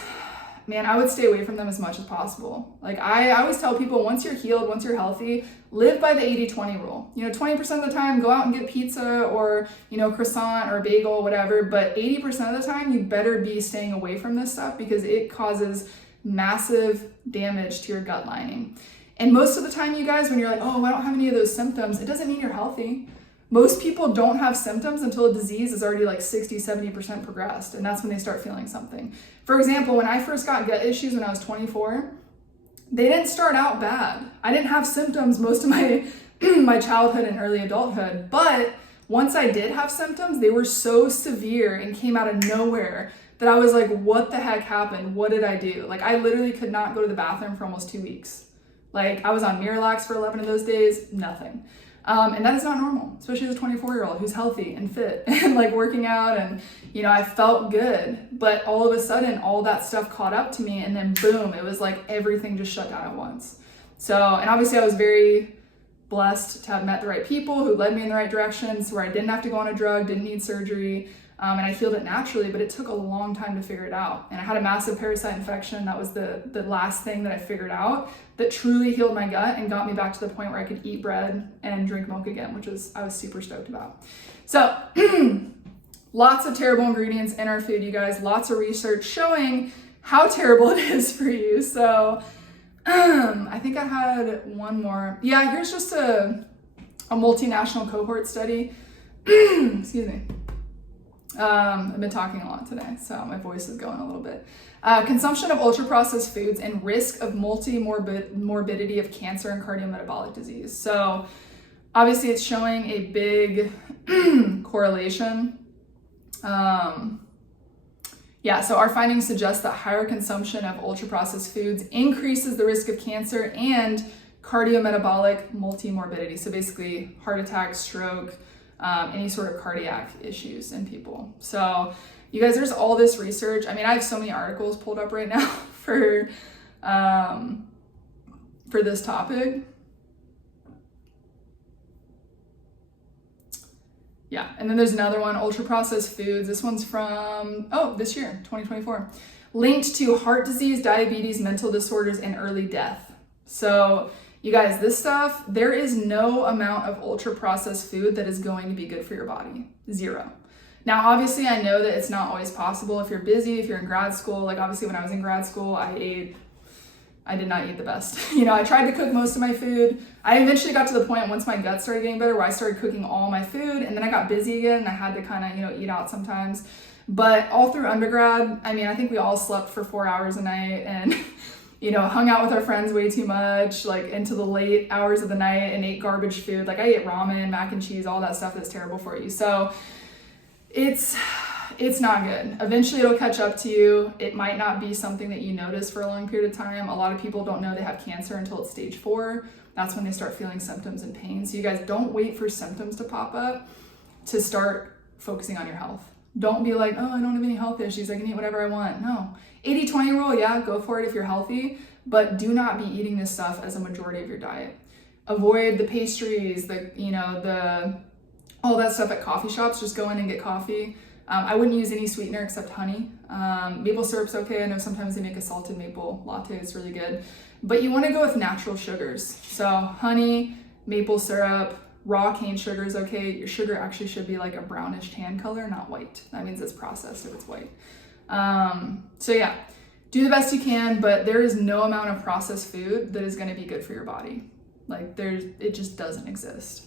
man, I would stay away from them as much as possible. Like I always tell people, once you're healed, once you're healthy, live by the 80-20 rule. 20% of the time, go out and get pizza or, croissant or bagel, whatever. But 80% of the time, you better be staying away from this stuff because it causes massive damage to your gut lining. And most of the time, you guys, when you're like, oh, I don't have any of those symptoms, it doesn't mean you're healthy. Most people don't have symptoms until a disease is already like 60-70% progressed, and that's when they start feeling something. For example, when I first got gut issues when I was 24, they didn't start out bad. I didn't have symptoms most of my my childhood and early adulthood, but once I did have symptoms, they were so severe and came out of nowhere that I was like, what the heck happened? What did I do? Like, I literally could not go to the bathroom for almost 2 weeks. Like, I was on Miralax for 11 of those days, nothing. And that is not normal, especially as a 24-year-old who's healthy and fit and like working out, and I felt good, but all of a sudden all that stuff caught up to me, and then boom, it was like everything just shut down at once. So, and obviously I was very blessed to have met the right people who led me in the right directions where I didn't have to go on a drug, didn't need surgery, and I healed it naturally, but it took a long time to figure it out. And I had a massive parasite infection. That was the last thing that I figured out that truly healed my gut and got me back to the point where I could eat bread and drink milk again, which I was super stoked about. So lots of terrible ingredients in our food, you guys, lots of research showing how terrible it is for you. So I think I had one more. Yeah, here's just a multinational cohort study. Excuse me. I've been talking a lot today, so my voice is going a little bit. Consumption of ultra-processed foods and risk of morbidity of cancer and cardiometabolic disease. So obviously it's showing a big correlation. So our findings suggest that higher consumption of ultra-processed foods increases the risk of cancer and cardiometabolic multimorbidity. So basically heart attack, stroke, any sort of cardiac issues in people. So you guys, there's all this research. I mean, I have so many articles pulled up right now for this topic. Yeah, and then there's another one, ultra-processed foods. This one's from, this year, 2024. Linked to heart disease, diabetes, mental disorders, and early death. So you guys, this stuff, there is no amount of ultra-processed food that is going to be good for your body. Zero. Now, obviously, I know that it's not always possible if you're busy, if you're in grad school. Like, obviously, when I was in grad school, I did not eat the best. I tried to cook most of my food. I eventually got to the point once my gut started getting better where I started cooking all my food, and then I got busy again and I had to kind of, eat out sometimes. But all through undergrad, I mean, I think we all slept for 4 hours a night and, hung out with our friends way too much, like into the late hours of the night, and ate garbage food. Like, I ate ramen, mac and cheese, all that stuff that's terrible for you. So it's not good. Eventually it'll catch up to you. It might not be something that you notice for a long period of time. A lot of people don't know they have cancer until it's stage 4. That's when they start feeling symptoms and pain. So you guys, don't wait for symptoms to pop up to start focusing on your health. Don't be like, oh, I don't have any health issues, I can eat whatever I want. No. 80-20 rule, yeah, go for it if you're healthy, but do not be eating this stuff as a majority of your diet. Avoid the pastries, all that stuff at coffee shops. Just go in and get coffee. I wouldn't use any sweetener except honey. Maple syrup's okay. I know sometimes they make a salted maple latte. It's really good. But you want to go with natural sugars. So honey, maple syrup, raw cane sugar is okay. Your sugar actually should be like a brownish tan color, not white. That means it's processed if it's white. So yeah, do the best you can, but there is no amount of processed food that is going to be good for your body. Like, it just doesn't exist.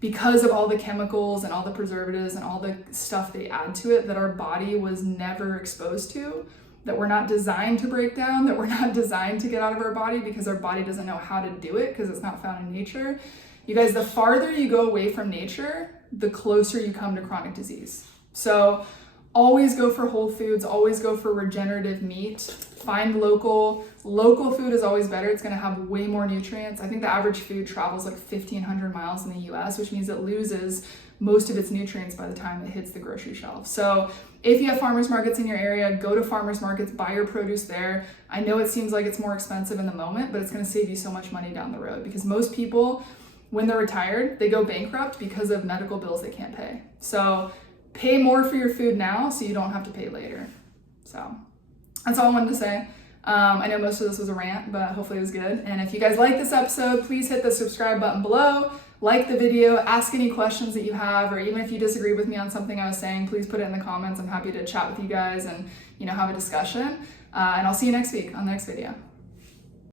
Because of all the chemicals and all the preservatives and all the stuff they add to it that our body was never exposed to, that we're not designed to break down, that we're not designed to get out of our body because our body doesn't know how to do it because it's not found in nature. You guys, the farther you go away from nature, the closer you come to chronic disease. So always go for whole foods, always go for regenerative meat, find local food is always better. It's going to have way more nutrients. I think the average food travels like 1,500 miles in the US, which means it loses most of its nutrients by the time it hits the grocery shelf. So if you have farmers markets in your area, go to farmers markets, buy your produce there. I know it seems like it's more expensive in the moment, but it's going to save you so much money down the road, because most people, when they're retired, they go bankrupt because of medical bills they can't pay. So pay more for your food now so you don't have to pay later. So That's all I wanted to say. I know most of this was a rant, but hopefully it was good. And if you guys like this episode, please hit the subscribe button below, like the video, ask any questions that you have, or even if you disagree with me on something I was saying, please put it in the comments. I'm happy to chat with you guys and, have a discussion. And I'll see you next week on the next video.